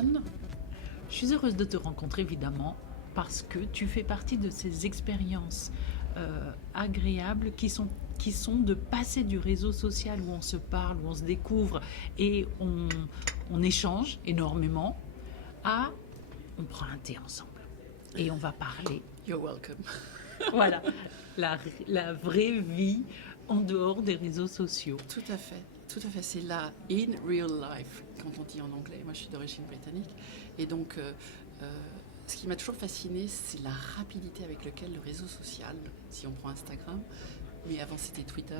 Anne, je suis heureuse de te rencontrer évidemment parce que tu fais partie de ces expériences agréables qui sont de passer du réseau social où on se parle, où on se découvre et on échange énormément à on prend un thé ensemble et on va parler. You're welcome. Voilà, la vraie vie en dehors des réseaux sociaux. Tout à fait. C'est la in real life, quand on dit en anglais. Moi, je suis d'origine britannique. Et donc, ce qui m'a toujours fasciné, c'est la rapidité avec laquelle le réseau social, si on prend Instagram, mais avant c'était Twitter,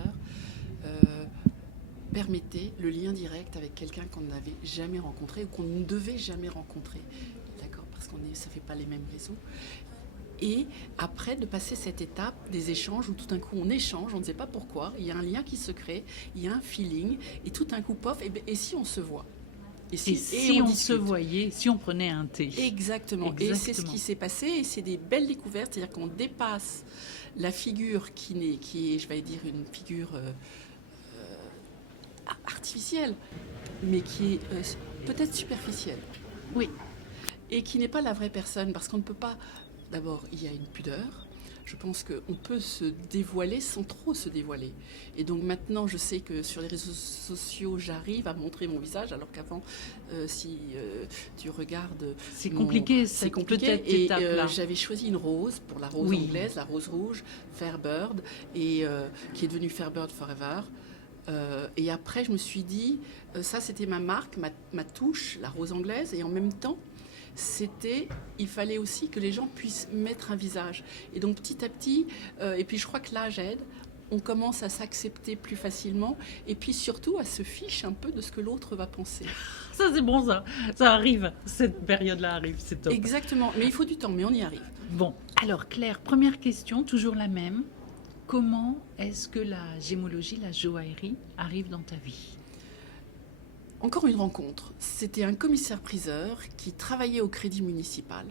permettait le lien direct avec quelqu'un qu'on n'avait jamais rencontré ou qu'on ne devait jamais rencontrer. D'accord, parce ça ne fait pas les mêmes réseaux. Et après, de passer cette étape des échanges où tout d'un coup on échange, on ne sait pas pourquoi, il y a un lien qui se crée, il y a un feeling, et tout d'un coup, pof, et si on se voit et si on se voyait, si on prenait un thé. Exactement. Et c'est ce qui s'est passé, et c'est des belles découvertes, c'est-à-dire qu'on dépasse la figure qui est, je vais dire, une figure artificielle, mais qui est peut-être superficielle. Oui. Et qui n'est pas la vraie personne, parce qu'on ne peut pas... D'abord, il y a une pudeur. Je pense qu'on peut se dévoiler sans trop se dévoiler. Et donc maintenant, je sais que sur les réseaux sociaux, j'arrive à montrer mon visage, alors qu'avant, si tu regardes... C'est compliqué, c'est compliqué. Peut-être et étape-là. J'avais choisi une rose, pour la rose anglaise, la rose rouge, Fairbird, et qui est devenue Fairbird Forever. Et après, je me suis dit, ça c'était ma marque, ma touche, la rose anglaise, et en même temps, il fallait aussi que les gens puissent mettre un visage. Et donc petit à petit, et puis je crois que l'âge aide, on commence à s'accepter plus facilement, et puis surtout à se fiche un peu de ce que l'autre va penser. Ça c'est bon, ça arrive, cette période-là arrive, c'est top. Exactement, mais il faut du temps, mais on y arrive. Bon, alors Claire, première question, toujours la même. Comment est-ce que la gémologie, la joaillerie arrive dans ta vie ? Encore une rencontre. C'était un commissaire-priseur qui travaillait au Crédit Municipal,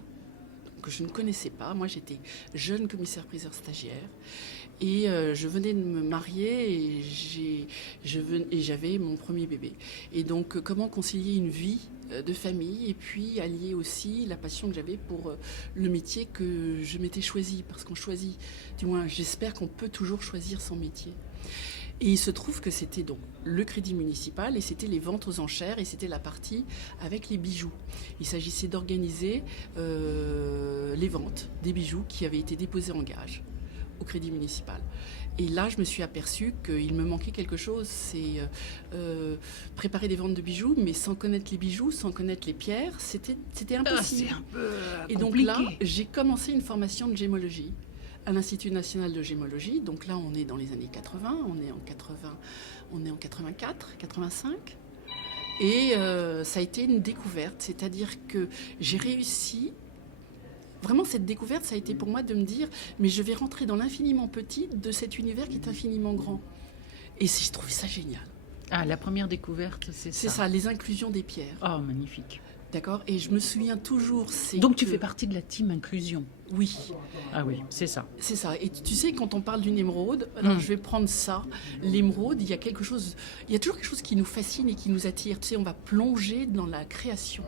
que je ne connaissais pas. Moi, j'étais jeune commissaire-priseur stagiaire. Et je venais de me marier et j'avais mon premier bébé. Et donc, comment concilier une vie de famille et puis allier aussi la passion que j'avais pour le métier que je m'étais choisi. Parce qu'on choisit, du moins, j'espère qu'on peut toujours choisir son métier. Et il se trouve que c'était donc le Crédit Municipal et c'était les ventes aux enchères et c'était la partie avec les bijoux. Il s'agissait d'organiser les ventes des bijoux qui avaient été déposés en gage au Crédit Municipal. Et là, je me suis aperçue qu'il me manquait quelque chose, c'est préparer des ventes de bijoux, mais sans connaître les bijoux, sans connaître les pierres, c'était impossible. C'est un peu et donc compliqué. là, j'ai commencé une formation de gémologie à l'Institut national de gémologie. Donc là, on est dans les années 80, on est en 84, 85. Et ça a été une découverte, c'est-à-dire que j'ai réussi. Vraiment, cette découverte, ça a été pour moi de me dire, mais je vais rentrer dans l'infiniment petit de cet univers qui est infiniment grand. Et je trouvais ça génial. Ah, la première découverte, c'est ça. C'est ça, les inclusions des pierres. Oh, magnifique. D'accord. Et je me souviens toujours... Donc tu fais partie de la team inclusion. Oui. Ah oui, c'est ça. C'est ça. Et tu sais, quand on parle d'une émeraude, alors je vais prendre ça. L'émeraude, il y a toujours quelque chose qui nous fascine et qui nous attire. Tu sais, on va plonger dans la création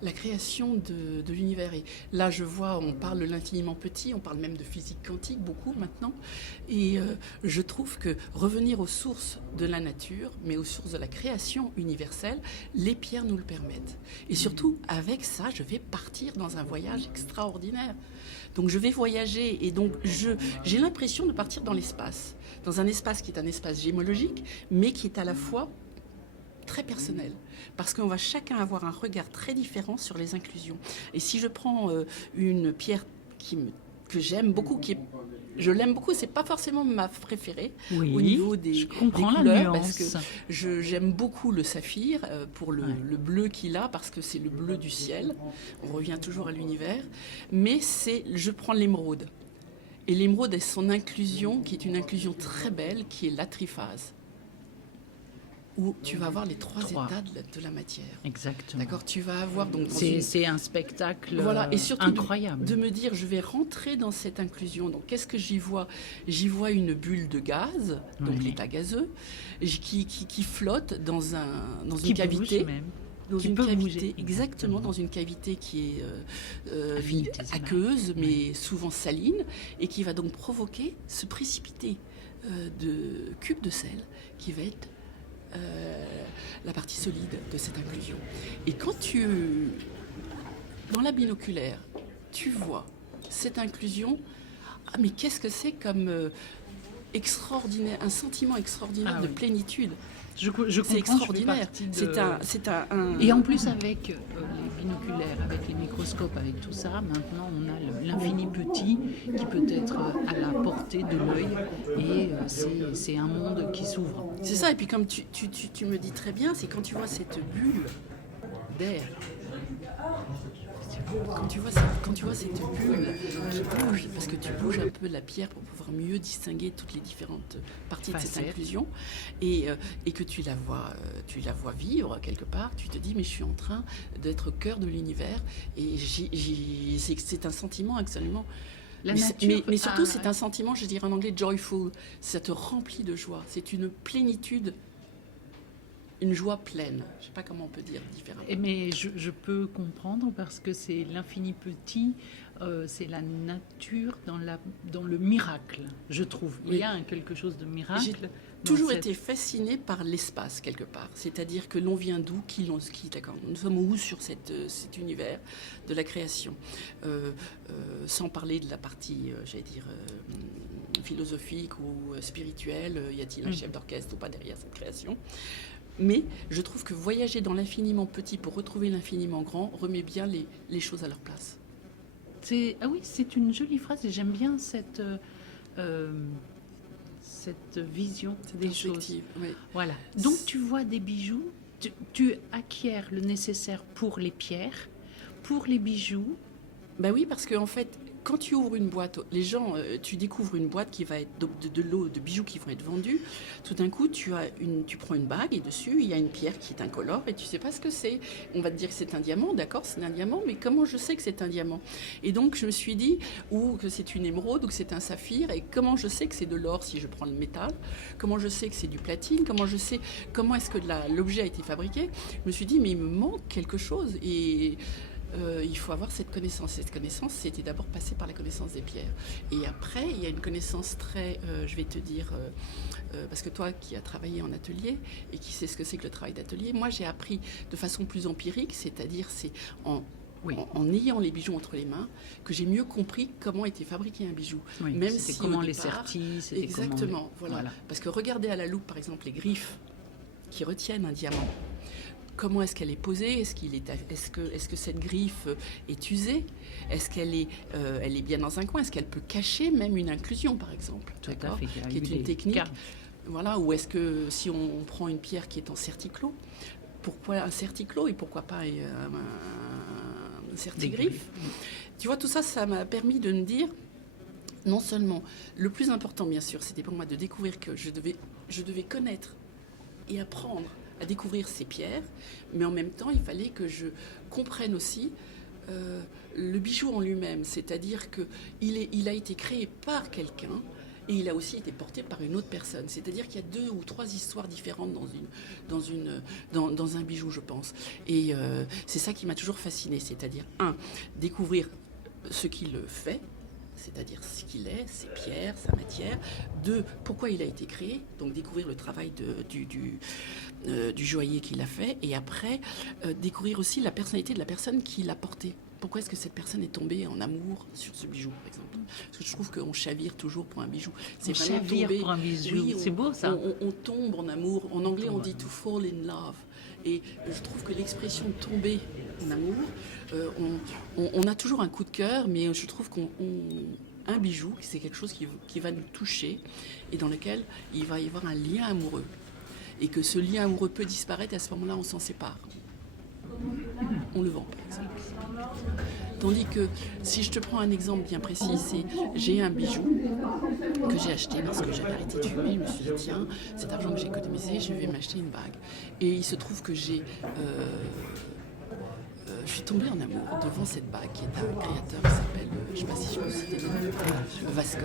de l'univers. Et là, je vois, on parle de l'infiniment petit, on parle même de physique quantique, beaucoup maintenant. Et je trouve que revenir aux sources de la nature, mais aux sources de la création universelle, les pierres nous le permettent. Et surtout, avec ça, je vais partir dans un voyage extraordinaire. Donc, je vais voyager et donc, j'ai l'impression de partir dans l'espace. Dans un espace qui est un espace gémologique, mais qui est à la fois très personnel, parce qu'on va chacun avoir un regard très différent sur les inclusions. Et si je prends une pierre que j'aime beaucoup, je l'aime beaucoup, c'est pas forcément ma préférée au niveau des couleurs, parce que j'aime beaucoup le saphir pour le bleu qu'il a, parce que c'est le bleu du ciel. On revient toujours à l'univers, mais je prends l'émeraude. Et l'émeraude est son inclusion, qui est une inclusion très belle, qui est la triphase, où tu vas avoir les trois états de la matière. Exactement. D'accord, tu vas avoir donc... C'est un spectacle et surtout incroyable. De me dire, je vais rentrer dans cette inclusion. Donc, qu'est-ce que j'y vois ? J'y vois une bulle de gaz, donc l'état gazeux, qui flotte dans une cavité. Bouge même. dans Qui une peut cavité, bouger. exactement, dans une cavité qui est Infinitésimale. aqueuse, mais souvent saline, et qui va donc provoquer ce précipité de cubes de sel qui va être la partie solide de cette inclusion. Et quand dans la binoculaire, tu vois cette inclusion, ah, mais qu'est-ce que c'est comme extraordinaire, un sentiment extraordinaire de plénitude. Je comprends, c'est extraordinaire. C'est Et en plus, avec les binoculaires, avec les microscopes, avec tout ça, maintenant on a l'infini petit qui peut être à la portée de l'œil, et c'est un monde qui s'ouvre. C'est ça, et puis comme tu me dis très bien, c'est quand tu vois cette bulle d'air, quand tu vois cette bulle qui bouge, parce que tu bouges un peu la pierre pour pouvoir mieux distinguer toutes les différentes parties de cette inclusion, et que tu la vois vivre quelque part, tu te dis mais je suis en train d'être au cœur de l'univers, et c'est un sentiment absolument... Mais surtout, c'est un sentiment, je dirais en anglais, joyful. Ça te remplit de joie. C'est une plénitude, une joie pleine. Je ne sais pas comment on peut dire différemment. Mais je peux comprendre, parce que c'est l'infini petit, c'est la nature dans le miracle, je trouve. Oui. Il y a quelque chose de miracle. J'ai toujours été fascinée par l'espace, quelque part. C'est-à-dire que l'on vient d'où, d'accord. Nous sommes où sur cet univers de la création, sans parler de la partie, philosophique ou spirituelle. Y a-t-il un chef d'orchestre ou pas derrière cette création ? Mais je trouve que voyager dans l'infiniment petit pour retrouver l'infiniment grand remet bien les choses à leur place. C'est une jolie phrase, et j'aime bien cette vision des choses. Oui. Voilà. Donc tu vois des bijoux, tu acquiers le nécessaire pour les pierres, pour les bijoux. Ben oui, parce qu'en fait, quand tu ouvres une boîte, les gens, tu découvres une boîte qui va être de l'eau, de bijoux qui vont être vendus. Tout d'un coup, tu prends une bague, et dessus, il y a une pierre qui est incolore, et tu ne sais pas ce que c'est. On va te dire que c'est un diamant, d'accord, c'est un diamant, mais comment je sais que c'est un diamant ? Et donc, je me suis dit, ou que c'est une émeraude, ou que c'est un saphir, et comment je sais que c'est de l'or si je prends le métal ? Comment je sais que c'est du platine ? Comment est-ce que l'objet a été fabriqué ? Je me suis dit, mais il me manque quelque chose, et... il faut avoir cette connaissance. Cette connaissance, c'était d'abord passer par la connaissance des pierres. Et après, il y a une connaissance très, je vais te dire, parce que toi qui as travaillé en atelier et qui sais ce que c'est que le travail d'atelier, moi j'ai appris de façon plus empirique, c'est-à-dire c'est en ayant les bijoux entre les mains que j'ai mieux compris comment était fabriqué un bijou. Oui, même si comment les sertis, c'était exactement, voilà. Parce que regardez à la loupe, par exemple, les griffes qui retiennent un diamant. Comment est-ce qu'elle est posée ? Est-ce que cette griffe est usée ? Est-ce qu'elle elle est bien dans un coin ? Est-ce qu'elle peut cacher même une inclusion, par exemple ? Tout à fait. Qui est une technique. Voilà. Ou est-ce que si on prend une pierre qui est en certiclos, pourquoi un certiclos et pourquoi pas un certigriffe ? Tu vois, tout ça, ça m'a permis de me dire, non seulement, le plus important, bien sûr, c'était pour moi de découvrir que je devais connaître et apprendre à découvrir ces pierres, mais en même temps, il fallait que je comprenne aussi le bijou en lui-même, c'est-à-dire qu'il a été créé par quelqu'un, et il a aussi été porté par une autre personne. C'est-à-dire qu'il y a 2 ou 3 histoires différentes dans un bijou, je pense. Et c'est ça qui m'a toujours fascinée, c'est-à-dire, découvrir ce qui le fait, c'est-à-dire ce qu'il est, ses pierres, sa matière. 2, pourquoi il a été créé, donc découvrir le travail du joaillier qui l'a fait, et après, découvrir aussi la personnalité de la personne qui l'a porté. Pourquoi est-ce que cette personne est tombée en amour sur ce bijou, par exemple ? Parce que je trouve qu'on chavire toujours pour un bijou. On chavire pour un bijou, oui, c'est beau ça. On tombe en amour. En anglais, on dit to fall in love. Et je trouve que l'expression tomber en amour, on a toujours un coup de cœur, mais je trouve qu'un bijou, c'est quelque chose qui va nous toucher et dans lequel il va y avoir un lien amoureux. Et que ce lien amoureux peut disparaître, et à ce moment-là, on s'en sépare. On le vend, par exemple. Tandis que, si je te prends un exemple bien précis, j'ai un bijou que j'ai acheté parce que j'avais arrêté de fumer. Je me suis dit, tiens, cet argent que j'ai économisé, je vais m'acheter une bague. Et il se trouve que je suis tombée en amour devant cette bague qui est un créateur qui s'appelle, je ne sais pas si je peux citer le nom, Vasco.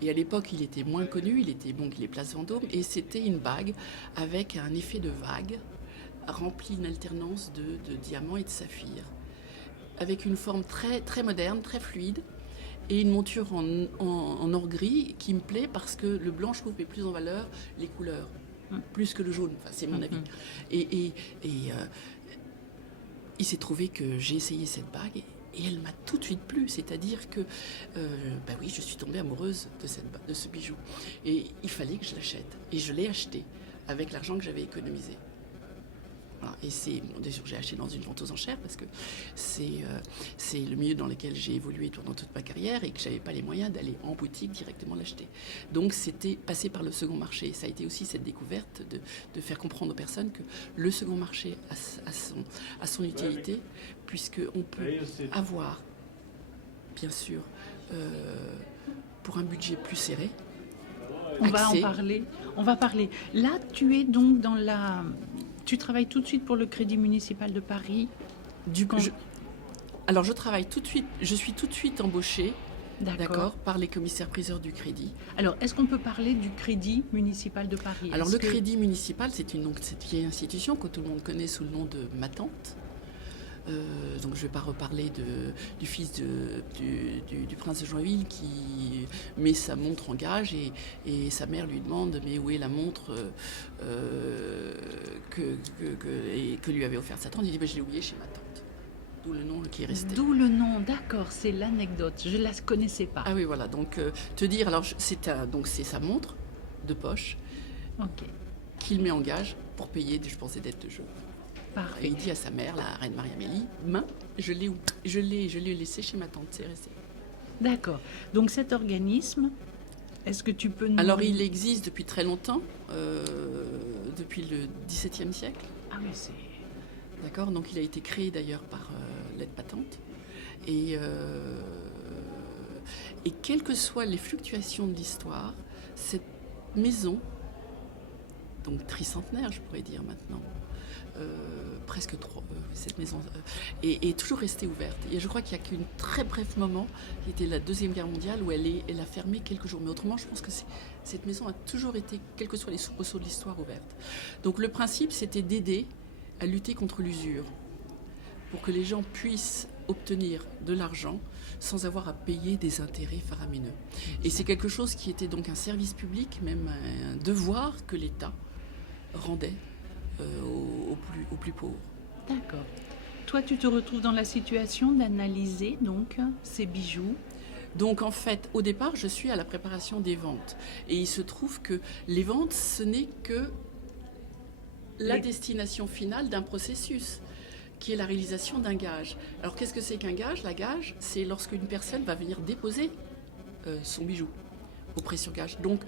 Et à l'époque, il était moins connu, il est Place Vendôme, et c'était une bague avec un effet de vague rempli une alternance de diamants et de saphirs, avec une forme très, très moderne, très fluide, et une monture en or gris qui me plaît parce que le blanc, je trouve, met plus en valeur les couleurs, plus que le jaune, enfin, c'est mon avis. Et il s'est trouvé que j'ai essayé cette bague et elle m'a tout de suite plu, c'est-à-dire que, oui, je suis tombée amoureuse de ce bijou. Et il fallait que je l'achète. Et je l'ai acheté avec l'argent que j'avais économisé. Voilà. Et déjà, j'ai acheté dans une vente aux enchères parce que c'est le milieu dans lequel j'ai évolué pendant toute ma carrière et que je n'avais pas les moyens d'aller en boutique directement l'acheter. Donc c'était passer par le second marché. Ça a été aussi cette découverte de faire comprendre aux personnes que le second marché a son utilité, puisqu'on peut avoir, bien sûr, pour un budget plus serré, on va parler. Là, tu es donc dans la... Tu travailles tout de suite pour le Crédit municipal de Paris. Alors, je suis tout de suite embauchée, d'accord, par les commissaires-priseurs du Crédit. Alors, est-ce qu'on peut parler du Crédit municipal de Paris? Alors, Crédit municipal, c'est cette vieille institution que tout le monde connaît sous le nom de ma tante. Donc je ne vais pas reparler du fils du prince de Joinville qui met sa montre en gage et sa mère lui demande mais où est la montre que lui avait offert sa tante. Il dit je l'ai oubliée chez ma tante. D'où le nom qui est resté. D'où le nom, d'accord, c'est l'anecdote. Je ne la connaissais pas. Ah oui, voilà. Donc te dire, alors c'est sa montre de poche qu'il met en gage pour payer, je pense, des dettes de jeu. Parfait. Et il dit à sa mère, la reine Marie-Amélie, je l'ai laissé chez ma tante, c'est resté. D'accord. Donc cet organisme, est-ce que tu peux nous... Alors il existe depuis très longtemps, depuis le XVIIe siècle. Ah oui, c'est... D'accord, donc il a été créé d'ailleurs par l'aide patente. Et quelles que soient les fluctuations de l'histoire, cette maison, donc tricentenaire je pourrais dire maintenant, cette maison est toujours restée ouverte. Et je crois qu'il n'y a qu'un très bref moment, qui était la Deuxième Guerre mondiale, où elle a fermé quelques jours. Mais autrement, je pense que cette maison a toujours été, quels que soient les soubresauts de l'histoire, ouverte. Donc le principe, c'était d'aider à lutter contre l'usure, pour que les gens puissent obtenir de l'argent sans avoir à payer des intérêts faramineux. Et c'est quelque chose qui était donc un service public, même un devoir que l'État rendait aux plus pauvres. D'accord. Toi, tu te retrouves dans la situation d'analyser donc ces bijoux. Donc en fait, au départ, je suis à la préparation des ventes. Et il se trouve que les ventes, ce n'est que la destination finale d'un processus, qui est la réalisation d'un gage. Alors qu'est-ce que c'est qu'un gage? La gage, c'est lorsqu'une personne va venir déposer son bijou auprès sur gage. Donc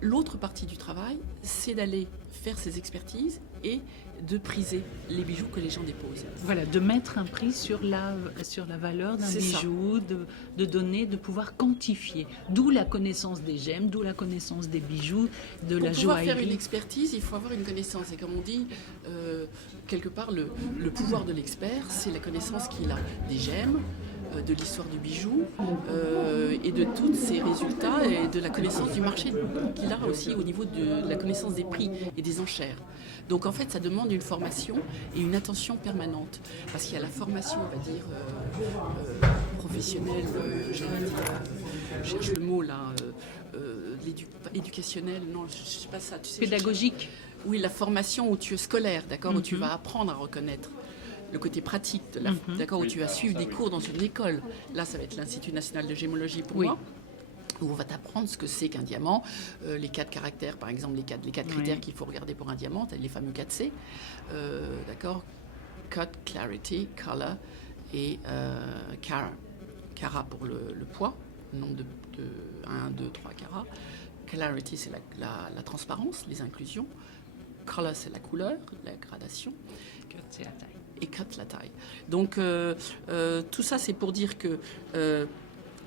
l'autre partie du travail, c'est d'aller faire ces expertises et de priser les bijoux que les gens déposent. Voilà, de mettre un prix sur la valeur d'un bijou, de pouvoir quantifier. D'où la connaissance des gemmes, d'où la connaissance des bijoux, de la joaillerie. Pour pouvoir faire une expertise, il faut avoir une connaissance. Et comme on dit, quelque part, le pouvoir de l'expert, c'est la connaissance qu'il a des gemmes, de l'histoire du bijou et de tous ses résultats et de la connaissance du marché qu'il a aussi au niveau de la connaissance des prix et des enchères. Donc en fait, ça demande une formation et une attention permanente. Parce qu'il y a la formation, on va dire, professionnelle, je cherche le mot là, éducationnelle, non, je ne sais pas ça. Tu sais, pédagogique. Oui, la formation où tu es scolaire, d'accord, où tu vas apprendre à reconnaître. Le côté pratique, d'accord, où tu vas suivre des cours dans une école. Là, ça va être l'Institut national de gémologie pour moi, où on va t'apprendre ce que c'est qu'un diamant, les 4 caractères, par exemple, les quatre critères qu'il faut regarder pour un diamant, les fameux 4C, d'accord, cut, clarity, color et carat. Carat pour le poids, le nombre de 1, 2, 3 carats. Clarity, c'est la transparence, les inclusions. Color, c'est la couleur, la gradation. Cut, c'est la taille. Et cut, la taille. Donc, tout ça, c'est pour dire que,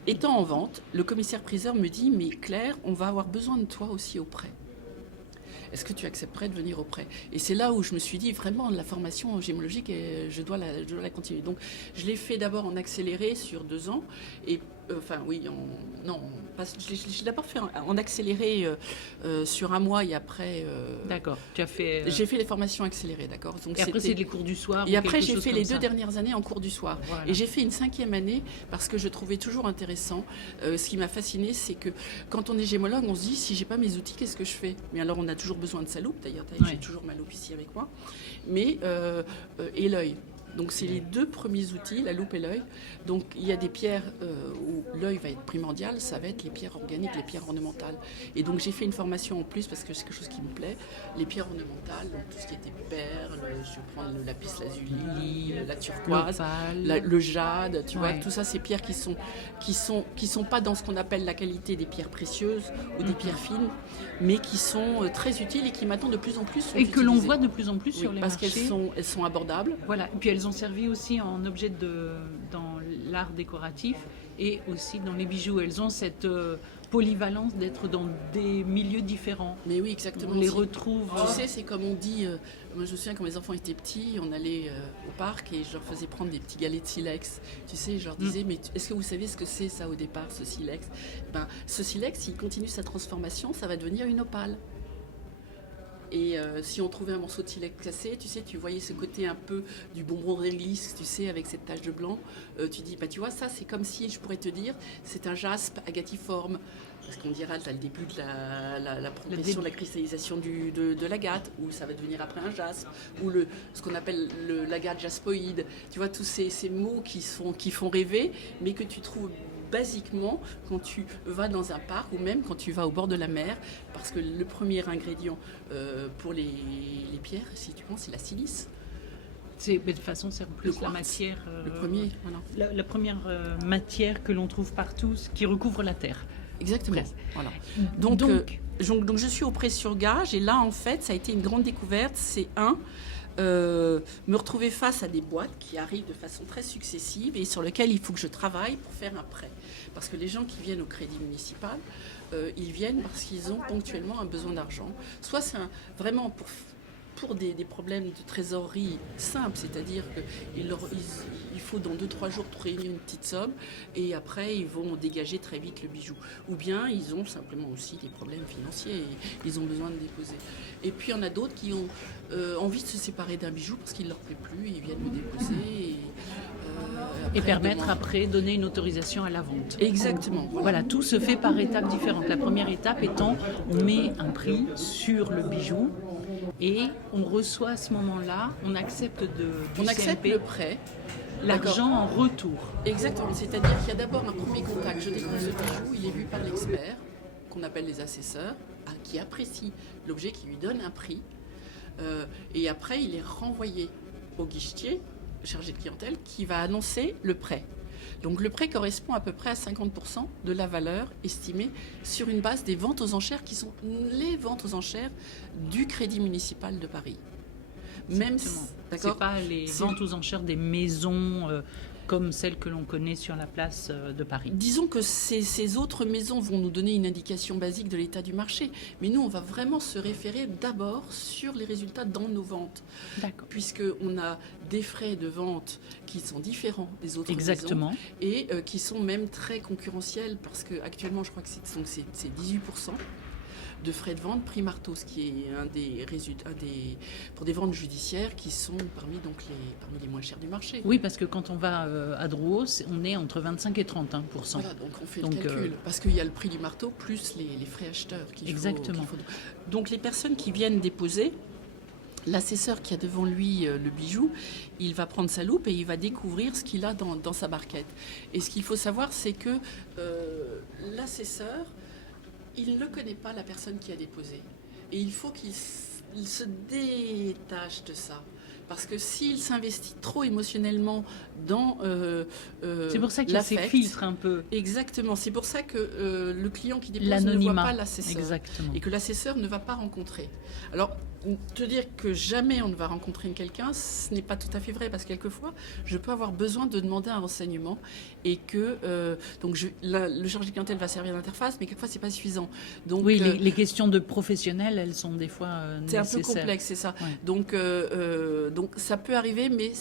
étant en vente, le commissaire-priseur me dit « Mais Claire, on va avoir besoin de toi aussi auprès. Est-ce que tu accepterais de venir auprès ?» Et c'est là où je me suis dit, vraiment, la formation gémologique, je dois la continuer. Donc, je l'ai fait d'abord en accéléré sur 2 ans. Et non, je l'ai d'abord fait en accéléré sur un mois et après. D'accord, tu as fait. J'ai fait les formations accélérées, d'accord. Donc et après, c'est les cours du soir. Et après, j'ai fait les 2 dernières années en cours du soir. Voilà. Et j'ai fait une 5e année parce que je trouvais toujours intéressant. Ce qui m'a fasciné, c'est que quand on est gémologue, on se dit si j'ai pas mes outils, qu'est-ce que je fais? Mais alors, on a toujours besoin de sa loupe. D'ailleurs, j'ai toujours ma loupe ici avec moi. Mais et l'œil. Donc c'est les 2 premiers outils, la loupe et l'œil. Donc il y a des pierres où l'œil va être primordial, ça va être les pierres organiques, les pierres ornementales. Et donc j'ai fait une formation en plus parce que c'est quelque chose qui me plaît. Les pierres ornementales, donc tout ce qui était perles, je vais prendre le lapis lazuli, la turquoise, le jade, tu vois, tout ça c'est pierres qui sont pas dans ce qu'on appelle la qualité des pierres précieuses ou des pierres fines, mais qui sont très utiles et qui maintenant de plus en plus sont utilisées. Que l'on voit de plus en plus sur les marchés. Parce qu'elles sont abordables. Voilà, et puis elles ont servi aussi en objet dans l'art décoratif et aussi dans les bijoux. Elles ont cette polyvalence d'être dans des milieux différents. Mais oui, exactement. On les retrouve. Tu sais, c'est comme on dit, moi je me souviens quand mes enfants étaient petits, on allait au parc et je leur faisais prendre des petits galets de silex. Tu sais, je leur disais, mais est-ce que vous savez ce que c'est ça au départ, ce silex? Ce silex, s'il continue sa transformation, ça va devenir une opale. Et si on trouvait un morceau de silex cassé, tu sais, tu voyais ce côté un peu du bonbon de réglisse, tu sais, avec cette tache de blanc. Tu dis, tu vois, ça, c'est comme si, je pourrais te dire, c'est un jaspe agatiforme. Parce qu'on dira, tu as le début de la progression de la cristallisation de l'agate, ou ça va devenir après un jaspe, ou ce qu'on appelle l'agate jaspoïde. Tu vois, tous ces mots qui font rêver, mais que tu trouves basiquement quand tu vas dans un parc ou même quand tu vas au bord de la mer, parce que le premier ingrédient pour les pierres, si tu penses, c'est la silice. De toute façon, c'est en plus la matière. Le premier, voilà. La première matière que l'on trouve partout, qui recouvre la terre. Exactement. Voilà. Donc, je suis au pré-sur-gage et là, en fait, ça a été une grande découverte. C'est me retrouver face à des boîtes qui arrivent de façon très successive et sur lesquelles il faut que je travaille pour faire un prêt. Parce que les gens qui viennent au crédit municipal, ils viennent parce qu'ils ont ponctuellement un besoin d'argent. Soit c'est vraiment pour des problèmes de trésorerie simples, c'est-à-dire qu'il faut dans 2-3 jours réunir une petite somme et après ils vont dégager très vite le bijou. Ou bien ils ont simplement aussi des problèmes financiers et ils ont besoin de déposer. Et puis il y en a d'autres qui ont envie de se séparer d'un bijou parce qu'il ne leur plaît plus, ils viennent le déposer et permettre après donner une autorisation à la vente. Exactement. Voilà, tout se fait par étapes différentes. La première étape étant, on met un prix sur le bijou et on reçoit à ce moment-là, on accepte le prêt, l'argent en retour. Exactement, c'est-à-dire qu'il y a d'abord un premier contact. Je dépose le bijou, il est vu par l'expert, qu'on appelle les assesseurs, qui apprécie l'objet, qui lui donne un prix. Et après, il est renvoyé au guichetier, chargé de clientèle, qui va annoncer le prêt. Donc le prêt correspond à peu près à 50% de la valeur estimée sur une base des ventes aux enchères qui sont les ventes aux enchères du Crédit municipal de Paris. Même c'est pas les ventes aux enchères des maisons comme celles que l'on connaît sur la place de Paris. Disons que ces autres maisons vont nous donner une indication basique de l'état du marché, mais nous, on va vraiment se référer d'abord sur les résultats dans nos ventes. D'accord. Puisqu'on a des frais de vente qui sont différents des autres Exactement. maisons et qui sont même très concurrentiels, parce qu'actuellement, je crois que c'est 18% de frais de vente prix marteau, ce qui est un des résultats pour des ventes judiciaires qui sont parmi les moins chers du marché. Oui, parce que quand on va à Drouot, on est entre 25 et 31%. Voilà, donc on fait le calcul, parce qu'il y a le prix du marteau plus les frais acheteurs Exactement. Donc les personnes qui viennent déposer, l'assesseur qui a devant lui le bijou, il va prendre sa loupe et il va découvrir ce qu'il a dans sa barquette. Et ce qu'il faut savoir, c'est que l'assesseur, il ne connaît pas la personne qui a déposé. Et il faut qu'il se détache de ça. Parce que s'il s'investit trop émotionnellement dans c'est pour ça qu'il y a ces filtres un peu. Exactement. C'est pour ça que le client qui dépose ne voit pas l'assesseur. Exactement. Et que l'assesseur ne va pas rencontrer. Alors, te dire que jamais on ne va rencontrer quelqu'un, ce n'est pas tout à fait vrai. Parce que quelquefois, je peux avoir besoin de demander un renseignement. Et que le chargé de clientèle va servir d'interface, mais quelquefois, ce n'est pas suffisant. Donc, oui, les questions de professionnels, elles sont des fois c'est nécessaires. un peu complexe, c'est ça. Ouais. Donc, ça peut arriver, mais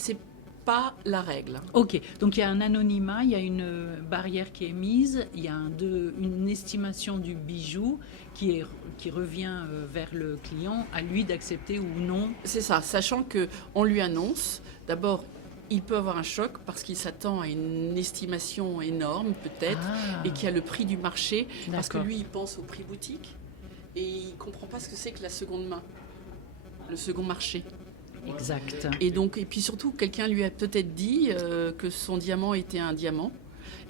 pas la règle. Ok, donc il y a un anonymat, il y a une barrière qui est mise, il y a une estimation du bijou qui revient vers le client, à lui d'accepter ou non. C'est ça, sachant qu'on lui annonce, d'abord, il peut avoir un choc parce qu'il s'attend à une estimation énorme peut-être et qui a le prix du marché, parce que lui il pense au prix boutique et il ne comprend pas ce que c'est que la seconde main, le second marché. Exact. Et puis surtout, quelqu'un lui a peut-être dit que son diamant était un diamant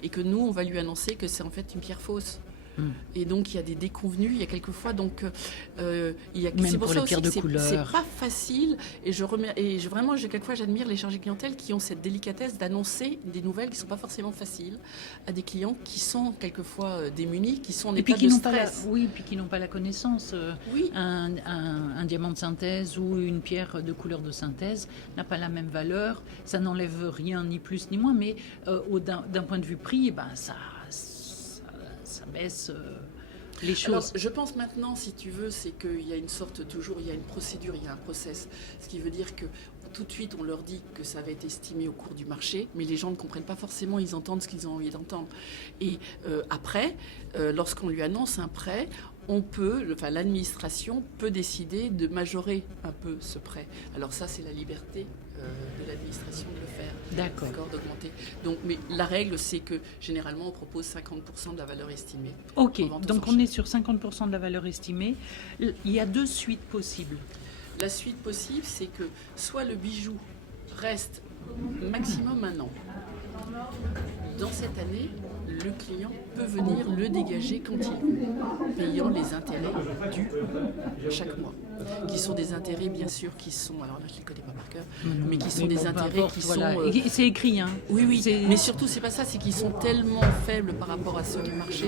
et que nous, on va lui annoncer que c'est en fait une pierre fausse. Et donc il y a des déconvenus, il y a quelquefois il y a même c'est pour pour ça les pierres aussi de couleur. C'est pas facile et vraiment quelquefois j'admire les chargés de clientèle qui ont cette délicatesse d'annoncer des nouvelles qui sont pas forcément faciles à des clients qui sont quelquefois démunis, qui sont en état de stress. Puis qui n'ont pas la connaissance. Un diamant de synthèse ou une pierre de couleur de synthèse n'a pas la même valeur. Ça n'enlève rien ni plus ni moins, mais d'un point de vue prix, ça baisse les choses. Alors, je pense maintenant, si tu veux, c'est qu'il y a une procédure, il y a un process. Ce qui veut dire que tout de suite, on leur dit que ça va être estimé au cours du marché, mais les gens ne comprennent pas forcément, ils entendent ce qu'ils ont envie d'entendre. Et après, lorsqu'on lui annonce un prêt, l'administration peut décider de majorer un peu ce prêt. Alors ça, c'est la liberté de l'administration de le faire. D'accord, d'augmenter. Mais la règle, c'est que généralement, on propose 50% de la valeur estimée. Ok, donc on est sur 50% de la valeur estimée. Il y a 2 suites possibles. La suite possible, c'est que soit le bijou reste maximum 1 an. Dans cette année, le client peut venir le dégager quand il veut, payant les intérêts dus chaque mois, qui sont des intérêts bien sûr qui sont, alors là je ne les connais pas par cœur, mais qui sont des intérêts qui sont... C'est écrit, hein. Oui, mais surtout c'est pas ça, c'est qu'ils sont tellement faibles par rapport à ceux du marché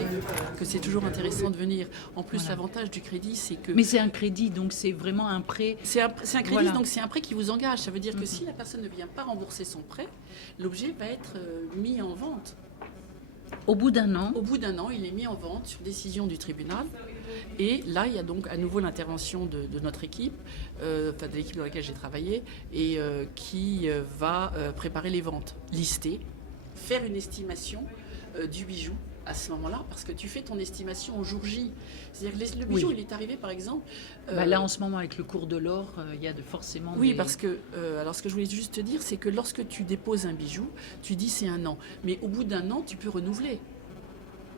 que c'est toujours intéressant de venir. En plus, l'avantage du crédit, c'est que... Mais c'est un crédit, donc c'est vraiment un prêt. C'est un crédit, donc c'est un prêt qui vous engage. Ça veut dire que si la personne ne vient pas rembourser son prêt, l'objet va être mis en vente. Au bout d'un an. Au bout d'un an, il est mis en vente sur décision du tribunal. Et là, il y a donc à nouveau l'intervention de notre équipe, de l'équipe dans laquelle j'ai travaillé, et qui va préparer les ventes, lister, faire une estimation du bijou à ce moment-là, parce que tu fais ton estimation au jour J. C'est-à-dire que le bijou, il est arrivé, par exemple... là, en ce moment, avec le cours de l'or, il y a forcément... Oui, parce que... alors, ce que je voulais juste te dire, c'est que lorsque tu déposes un bijou, tu dis c'est 1 an. Mais au bout d'1 an, tu peux renouveler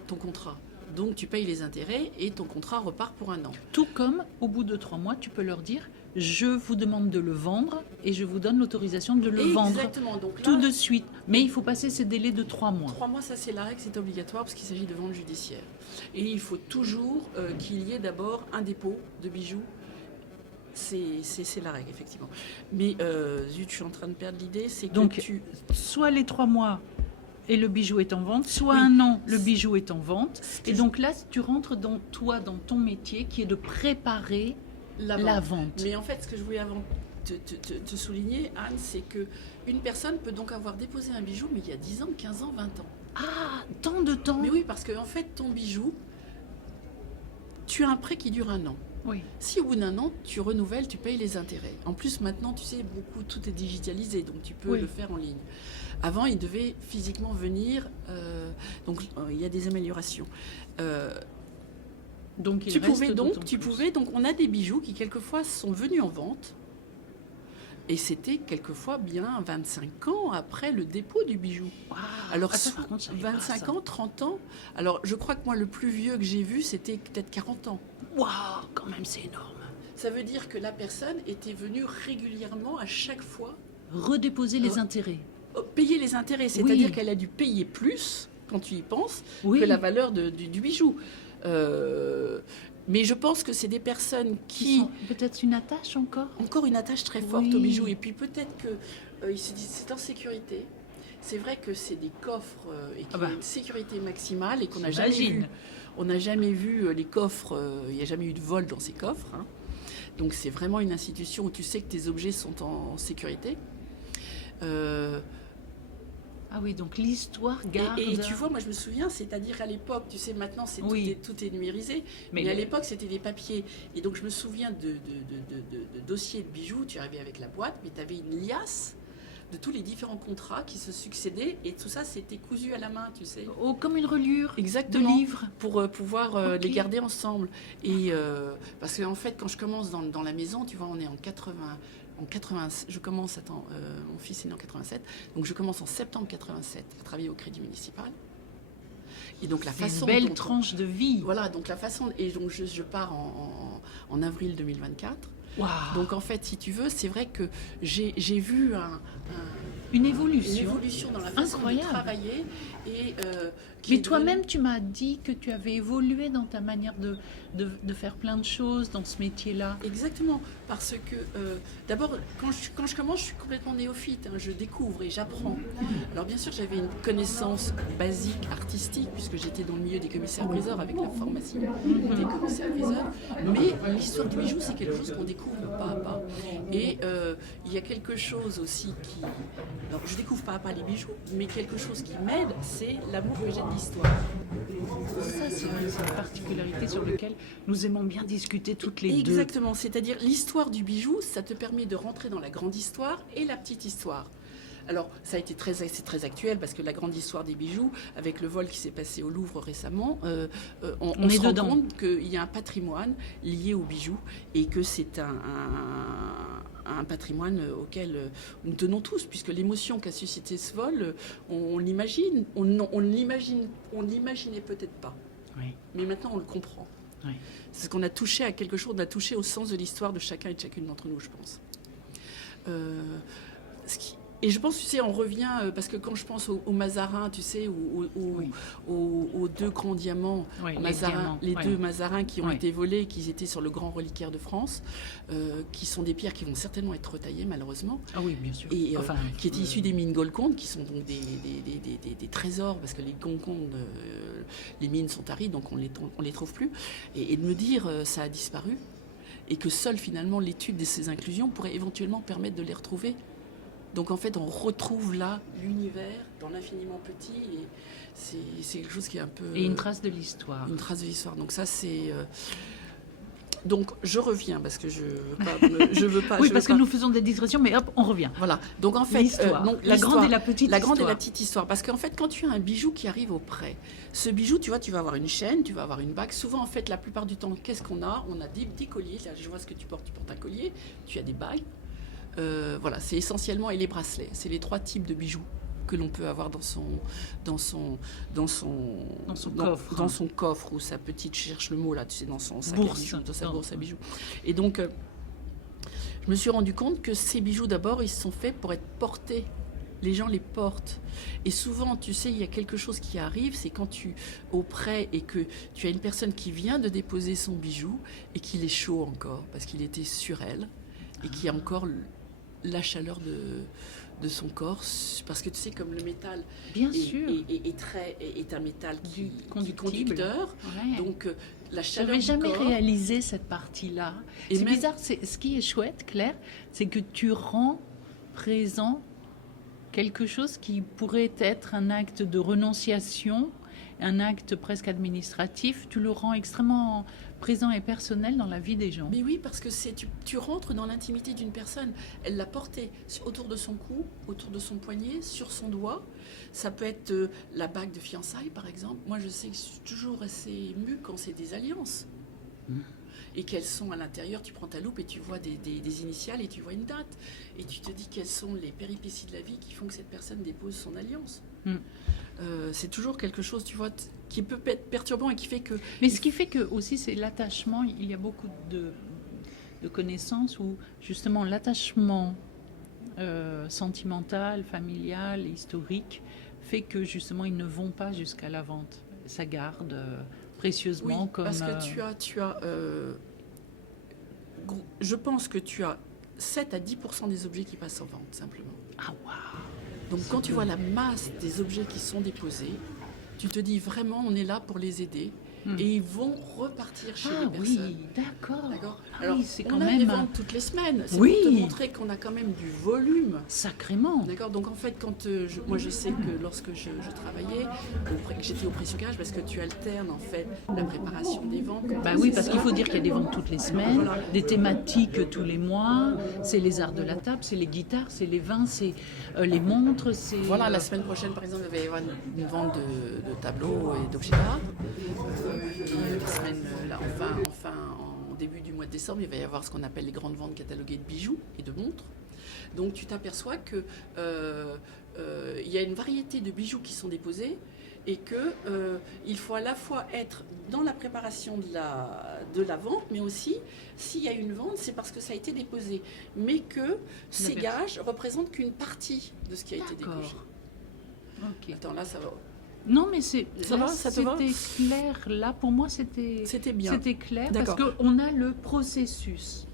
ton contrat. Donc, tu payes les intérêts et ton contrat repart pour 1 an. Tout comme, au bout de 3 mois, tu peux leur dire... Je vous demande de le vendre et je vous donne l'autorisation de le vendre donc là, tout de suite. Mais il faut passer ces délais de 3 mois. 3 mois, ça c'est la règle, c'est obligatoire parce qu'il s'agit de vente judiciaire. Et il faut toujours qu'il y ait d'abord un dépôt de bijoux. C'est la règle, effectivement. Mais zut, je suis en train de perdre l'idée. C'est que donc, soit les 3 mois et le bijou est en vente, soit 1 an, le bijou est en vente. Et donc là, tu rentres dans ton métier qui est de préparer la vente. Mais en fait, ce que je voulais avant te souligner, Anne, c'est qu'une personne peut donc avoir déposé un bijou, mais il y a 10 ans, 15 ans, 20 ans. Ah, tant de temps. Mais oui, parce qu'en fait, ton bijou, tu as un prêt qui dure 1 an. Oui. Si au bout d'1 an, tu renouvelles, tu payes les intérêts. En plus, maintenant, tu sais, tout est digitalisé, donc tu peux le faire en ligne. Avant, il devait physiquement venir, donc il y a des améliorations. Donc tu pouvais, on a des bijoux qui quelquefois sont venus en vente et c'était quelquefois bien 25 ans après le dépôt du bijou. Wow. Alors par contre, 25 ans, 30 ans. Alors je crois que moi le plus vieux que j'ai vu c'était peut-être 40 ans. Waouh, quand même c'est énorme. Ça veut dire que la personne était venue régulièrement à chaque fois redéposer les intérêts. Payer les intérêts, c'est-à-dire qu'elle a dû payer plus quand tu y penses que la valeur du bijou. Mais je pense que c'est des personnes qui... Peut-être une attache encore. Encore une attache très forte au bijou. Et puis peut-être qu'ils se disent c'est en sécurité. C'est vrai que c'est des coffres et qu'il y a une sécurité maximale et qu'on n'a jamais vu. On n'a jamais vu les coffres, il n'y a jamais eu de vol dans ces coffres. Hein. Donc c'est vraiment une institution où tu sais que tes objets sont en sécurité. Ah oui, donc l'histoire garde... Et tu vois, moi je me souviens, c'est-à-dire à l'époque, tu sais, maintenant tout est numérisé, mais à l'époque c'était des papiers. Et donc je me souviens de dossiers de bijoux, tu arrivais avec la boîte, mais tu avais une liasse de tous les différents contrats qui se succédaient, et tout ça c'était cousu à la main, tu sais. Oh, comme une reliure Exactement, de livre. pour pouvoir Ok. les garder ensemble. Et parce qu'en fait, quand je commence dans la maison, tu vois, on est en 80, je commence, mon fils est né en 87, donc je commence en septembre 87 à travailler au Crédit Municipal. Et donc la C'est une façon belle dont tranche de vie. voilà, donc la façon, et donc je pars en avril 2024. Waouh. Donc en fait, si tu veux, c'est vrai que j'ai vu Une une évolution. évolution dans la façon Incroyable. de travailler. Et, qui Mais est toi-même, tu m'as dit que tu avais évolué dans ta manière de faire plein de choses dans ce métier-là. Exactement, parce que d'abord, quand je commence, je suis complètement néophyte, hein, je découvre et j'apprends. Alors bien sûr, j'avais une connaissance basique, artistique, puisque j'étais dans le milieu des commissaires-priseurs avec la formation des commissaires-priseurs, mais l'histoire du bijou, c'est quelque chose qu'on découvre pas à pas. Et il y a quelque chose aussi qui... Alors, je découvre pas à pas les bijoux, mais quelque chose qui m'aide, c'est l'amour que j'ai de l'histoire. Ça, c'est une particularité sur laquelle nous aimons bien discuter toutes les deux. Exactement, c'est-à-dire l'histoire du bijou, ça te permet de rentrer dans la grande histoire et la petite histoire. Alors, ça a été c'est très actuel parce que la grande histoire des bijoux, avec le vol qui s'est passé au Louvre récemment, on est se rend dedans. compte qu'il y a un patrimoine lié aux bijoux et que c'est un patrimoine auquel nous tenons tous, puisque l'émotion qu'a suscité ce vol, on l'imagine, on l'imaginait peut-être pas, Oui, mais maintenant on le comprend. oui. C'est qu'on a touché à quelque chose, on a touché au sens de l'histoire de chacun et de chacune d'entre nous, je pense. Et je pense, tu sais, on revient, parce que quand je pense aux Mazarins, tu sais, Oui. aux deux grands diamants, Oui, les Mazarin, diamants, les oui. deux Mazarins qui ont Oui. été volés, qui étaient sur le grand reliquaire de France, qui sont des pierres qui vont certainement être retaillées, malheureusement, Ah oui, bien sûr. et Enfin, qui étaient issues des mines Golconde, qui sont donc des trésors, parce que les Golconde, les mines sont taries, donc on les trouve plus. Et de me dire, ça a disparu, et que seule finalement l'étude de ces inclusions pourrait éventuellement permettre de les retrouver. Donc en fait, on retrouve là l'univers dans l'infiniment petit, et c'est quelque chose qui est un peu... et une trace de l'histoire. une trace de l'histoire. Donc ça, c'est... Donc je reviens, parce que je veux pas... Oui, je veux parce que pas- nous faisons des digressions, mais hop, on revient. Voilà. Donc en fait... L'histoire. donc, La l'histoire. grande et la petite La grande et histoire. la petite histoire. Parce qu'en fait, quand tu as un bijou qui arrive au prêt, ce bijou, tu vois, tu vas avoir une chaîne, tu vas avoir une bague. Souvent, en fait, la plupart du temps, qu'est-ce qu'on a? On a des colliers. Là, je vois ce que tu portes un collier, tu as des bagues. Voilà, c'est essentiellement, et les bracelets. C'est les trois types de bijoux que l'on peut avoir dans son coffre. dans son coffre, ou sa petite, je cherche le mot là, tu sais, dans son sac à Bourse. bijoux, dans sa bourse à bijoux. Et donc, je me suis rendu compte que ces bijoux, d'abord, ils sont faits pour être portés. Les gens les portent. Et souvent, tu sais, il y a quelque chose qui arrive, c'est quand tu au prêt et que tu as une personne qui vient de déposer son bijou et qu'il est chaud encore, parce qu'il était sur elle, et qui a encore la chaleur de son corps, parce que tu sais, comme le métal Bien sûr. est un métal qui est Conductible. conducteur, Ouais. donc la Je chaleur n'avais du jamais corps, réalisé cette partie-là. Et C'est même- bizarre. Ce qui est chouette, Claire, c'est que tu rends présent quelque chose qui pourrait être un acte de renonciation, un acte presque administratif. Tu le rends extrêmement présent et personnel dans la vie des gens. Mais oui, parce que tu rentres dans l'intimité d'une personne. Elle l'a porté autour de son cou, autour de son poignet, sur son doigt. Ça peut être la bague de fiançailles, par exemple. Moi, je sais que je suis toujours assez émue quand c'est des alliances. Et qu'elles sont à l'intérieur, tu prends ta loupe et tu vois des initiales et tu vois une date. Et tu te dis quelles sont les péripéties de la vie qui font que cette personne dépose son alliance. Mm. C'est toujours quelque chose, tu vois, qui peut être perturbant et qui fait que... Mais ce qui fait que aussi c'est l'attachement. Il y a beaucoup de connaissances où justement l'attachement sentimental, familial, historique fait que justement ils ne vont pas jusqu'à la vente. Ça garde précieusement Oui, comme. parce que je pense que tu as 7 à 10% des objets qui passent en vente, simplement. Ah waouh. Donc quand tu vois la masse des objets qui sont déposés, tu te dis vraiment, on est là pour les aider. Et ils vont repartir chez les Ah personnes. oui, d'accord. D'accord. Ah Alors, c'est quand on a même des ventes toutes les semaines. C'est Oui. pour te montrer qu'on a quand même du volume. sacrément. D'accord. Donc en fait, quand moi je sais que lorsque je travaillais, que j'étais au pré-stockage, parce que tu alternes en fait la préparation des ventes. Bah oui, parce qu'il faut dire qu'il y a des ventes toutes les semaines, Voilà. des thématiques tous les mois. C'est les arts de la table, c'est les guitares, c'est les vins, c'est les montres, c'est. Voilà, la semaine prochaine, par exemple, il va y avoir une vente de tableaux et d'objets d'art. Et la semaine, là, enfin, en début du mois de décembre, il va y avoir ce qu'on appelle les grandes ventes cataloguées de bijoux et de montres. Donc tu t'aperçois que il y a une variété de bijoux qui sont déposés et que il faut à la fois être dans la préparation de la vente, mais aussi s'il y a une vente, c'est parce que ça a été déposé, mais que ces gages représentent qu'une partie de ce qui a été D'accord. déposé. Ok. Attends, là ça va. Non, mais c'est. Ça là, va, ça te va c'était clair. Là, pour moi, c'était. C'était bien. C'était clair parce D'accord. qu'on a le processus.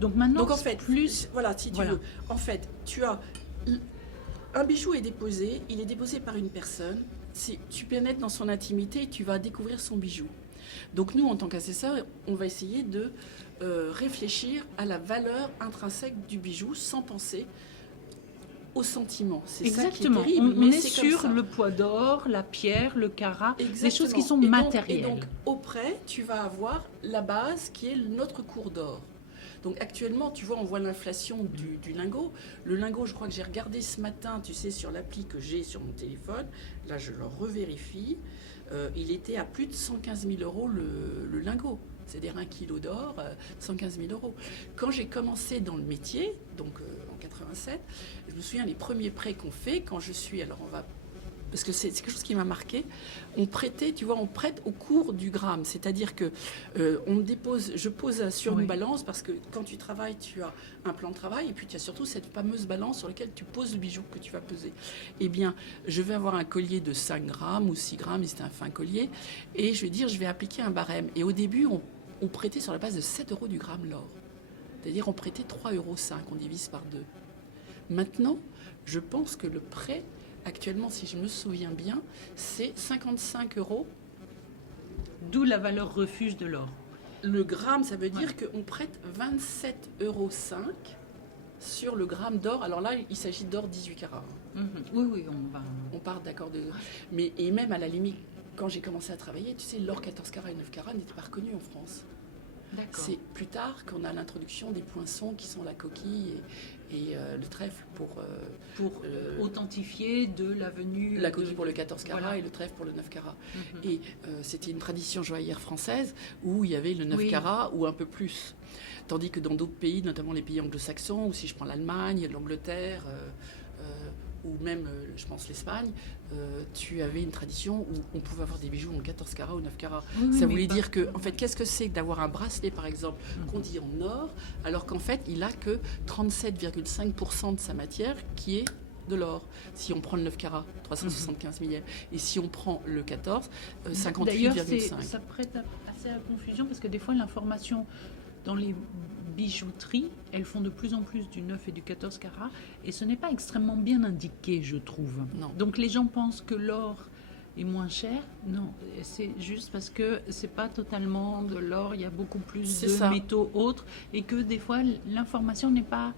Donc maintenant, Donc en fait, plus. voilà, si tu Voilà. veux, en fait, tu as un bijou est déposé, il est déposé par une personne. Si tu pénètres dans son intimité, tu vas découvrir son bijou. Donc nous, en tant qu'assesseurs, on va essayer de réfléchir à la valeur intrinsèque du bijou sans penser au sentiment. C'est ça qui est Exactement. terrible. On mais est c'est comme sur ça. le poids d'or, la pierre, le carat, des Exactement. choses qui sont Et donc- matérielles. Et donc, auprès, tu vas avoir la base qui est notre cours d'or. Donc actuellement, tu vois, on voit l'inflation du lingot. Le lingot, je crois que j'ai regardé ce matin, tu sais, sur l'appli que j'ai sur mon téléphone. Là, je le revérifie. Il était à plus de 115 000 euros le lingot. C'est-à-dire 1 kilo d'or, 115 000 euros. Quand j'ai commencé dans le métier, donc en 87, je me souviens les premiers prêts qu'on fait, quand je suis, alors on va, parce que c'est quelque chose qui m'a marqué, on prêtait, tu vois, on prête au cours du gramme, c'est-à-dire que on dépose, je pose sur Oui. une balance, parce que quand tu travailles, tu as un plan de travail, et puis tu as surtout cette fameuse balance sur laquelle tu poses le bijou que tu vas peser. Eh bien, je vais avoir un collier de 5 grammes ou 6 grammes, et c'est un fin collier, et je vais dire, je vais appliquer un barème. Et au début, on prêtait sur la base de 7 euros du gramme l'or. C'est-à-dire on prêtait 3,5 euros, on divise par 2. Maintenant, je pense que le prêt, actuellement, si je me souviens bien, c'est 55 euros. D'où la valeur refuge de l'or. Le gramme, ça veut dire qu'on prête 27,5 euros sur le gramme d'or. Alors là, il s'agit d'or 18 carats. Mhm. Oui, oui, on va. On part d'accord de... Mais, et même à la limite, quand j'ai commencé à travailler, tu sais, l'or 14 carats et 9 carats n'était pas reconnu en France. D'accord. C'est plus tard qu'on a l'introduction des poinçons qui sont la coquille et le trèfle pour authentifier de la venue. la coquille pour le 14 carats Voilà. et le trèfle pour le 9 carats. Mhm. Et c'était une tradition joaillière française où il y avait le 9 Oui. carats ou un peu plus. Tandis que dans d'autres pays, notamment les pays anglo-saxons, ou si je prends l'Allemagne, l'Angleterre, ou même, je pense, l'Espagne, tu avais une tradition où on pouvait avoir des bijoux en 14 carats ou 9 carats. Oui, oui, Ça mais voulait pas- dire que, en fait, qu'est-ce que c'est que d'avoir un bracelet, par exemple, qu'on dit en or, alors qu'en fait, il a que 37,5% de sa matière qui est de l'or. Si on prend le 9 carats, 375 millième, et si on prend le 14, D'ailleurs, 58,5. ça prête assez à confusion parce que des fois, l'information dans les bijouteries, elles font de plus en plus du 9 et du 14 carats et ce n'est pas extrêmement bien indiqué, je trouve. Non. Donc les gens pensent que l'or est moins cher. Non, c'est juste parce que c'est pas totalement de l'or, il y a beaucoup plus C'est de ça. métaux autres et que des fois, l'information n'est pas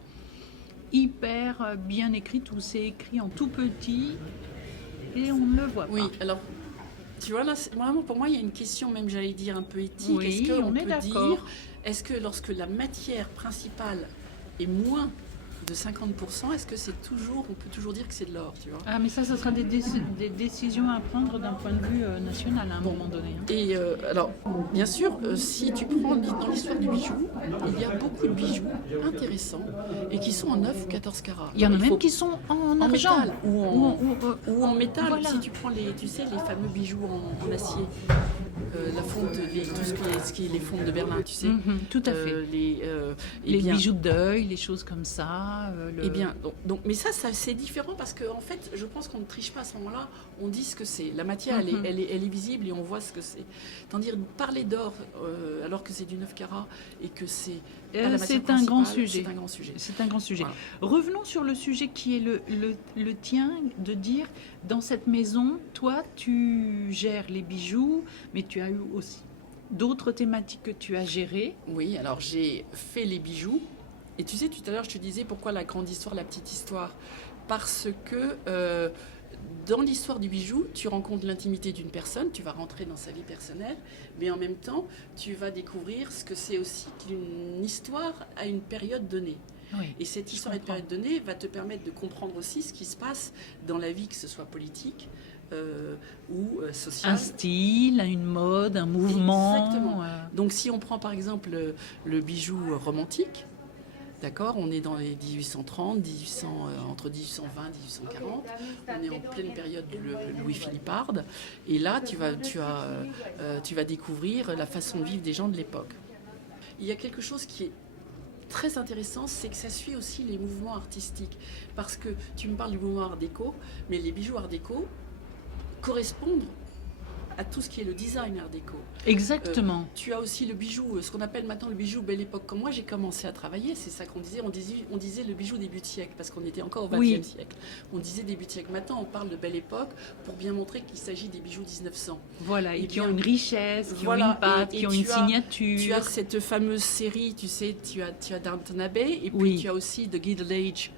hyper bien écrite ou c'est écrit en tout petit et on ne le voit Oui, pas. alors, tu vois, là, vraiment, pour moi, il y a une question, même, j'allais dire, un peu éthique. Oui, Est-ce qu'on on est peut d'accord. dire, est-ce que lorsque la matière principale est moins de 50%, est-ce que c'est toujours, on peut toujours dire que c'est de l'or, tu vois? Ah, mais ça sera des décisions à prendre d'un point de vue national à un Bon. moment donné. hein. Et alors, bien sûr, si tu prends dans l'histoire du bijou, il y a beaucoup de bijoux intéressants et qui sont en 9 ou 14 carats. Il y en a Alors, même faut- qui sont en en argent. métal ou Ou- en métal. Voilà. Si tu prends tu sais, les fameux bijoux en acier, la fonte, tout ce qui est les fontes de Berlin, tu sais. Mhm, tout à fait. Eh Les bien, bijoux de deuil, les choses comme ça. Eh bien, mais ça c'est différent parce que en fait, je pense qu'on ne triche pas à ce moment-là. On dit ce que c'est. La matière, Mhm. elle est visible et on voit ce que c'est. Tandis que parler d'or, alors que c'est du 9 carats et que c'est pas la matière c'est un grand principale, sujet. C'est un grand sujet. C'est un grand sujet. Voilà. Revenons sur le sujet qui est le tien, de dire, dans cette maison, toi, tu gères les bijoux, mais tu as eu aussi d'autres thématiques que tu as gérées? Oui, alors j'ai fait les bijoux. Et tu sais, tout à l'heure, je te disais pourquoi la grande histoire, la petite histoire. Parce que dans l'histoire du bijou, tu rencontres l'intimité d'une personne, tu vas rentrer dans sa vie personnelle, mais en même temps, tu vas découvrir ce que c'est aussi qu'une histoire à une période donnée. Oui, Et cette histoire à une période donnée va te permettre de comprendre aussi ce qui se passe dans la vie, que ce soit politique ou sociale. un style, une mode, un mouvement. Exactement. Donc si on prend par exemple le bijou romantique, d'accord, on est dans les 1830, entre 1820 et 1840. On est en pleine période de Louis-Philippard. Et là, tu vas découvrir la façon de vivre des gens de l'époque. Il y a quelque chose qui est très intéressant, c'est que ça suit aussi les mouvements artistiques. Parce que tu me parles du mouvement art déco, mais les bijoux art déco correspondent à tout ce qui est le design art déco. Exactement. Tu as aussi le bijou, ce qu'on appelle maintenant le bijou belle époque. Quand moi j'ai commencé à travailler, c'est ça qu'on disait. On disait le bijou début de siècle, parce qu'on était encore au XXe siècle. On disait début de siècle. Maintenant, on parle de belle époque pour bien montrer qu'il s'agit des bijoux 1900. Voilà, et qui bien, ont une richesse, qui voilà, ont une patte, qui ont une signature. Tu as cette fameuse série, tu sais, tu as Downton Abbey, et puis tu as aussi The Gilded Age.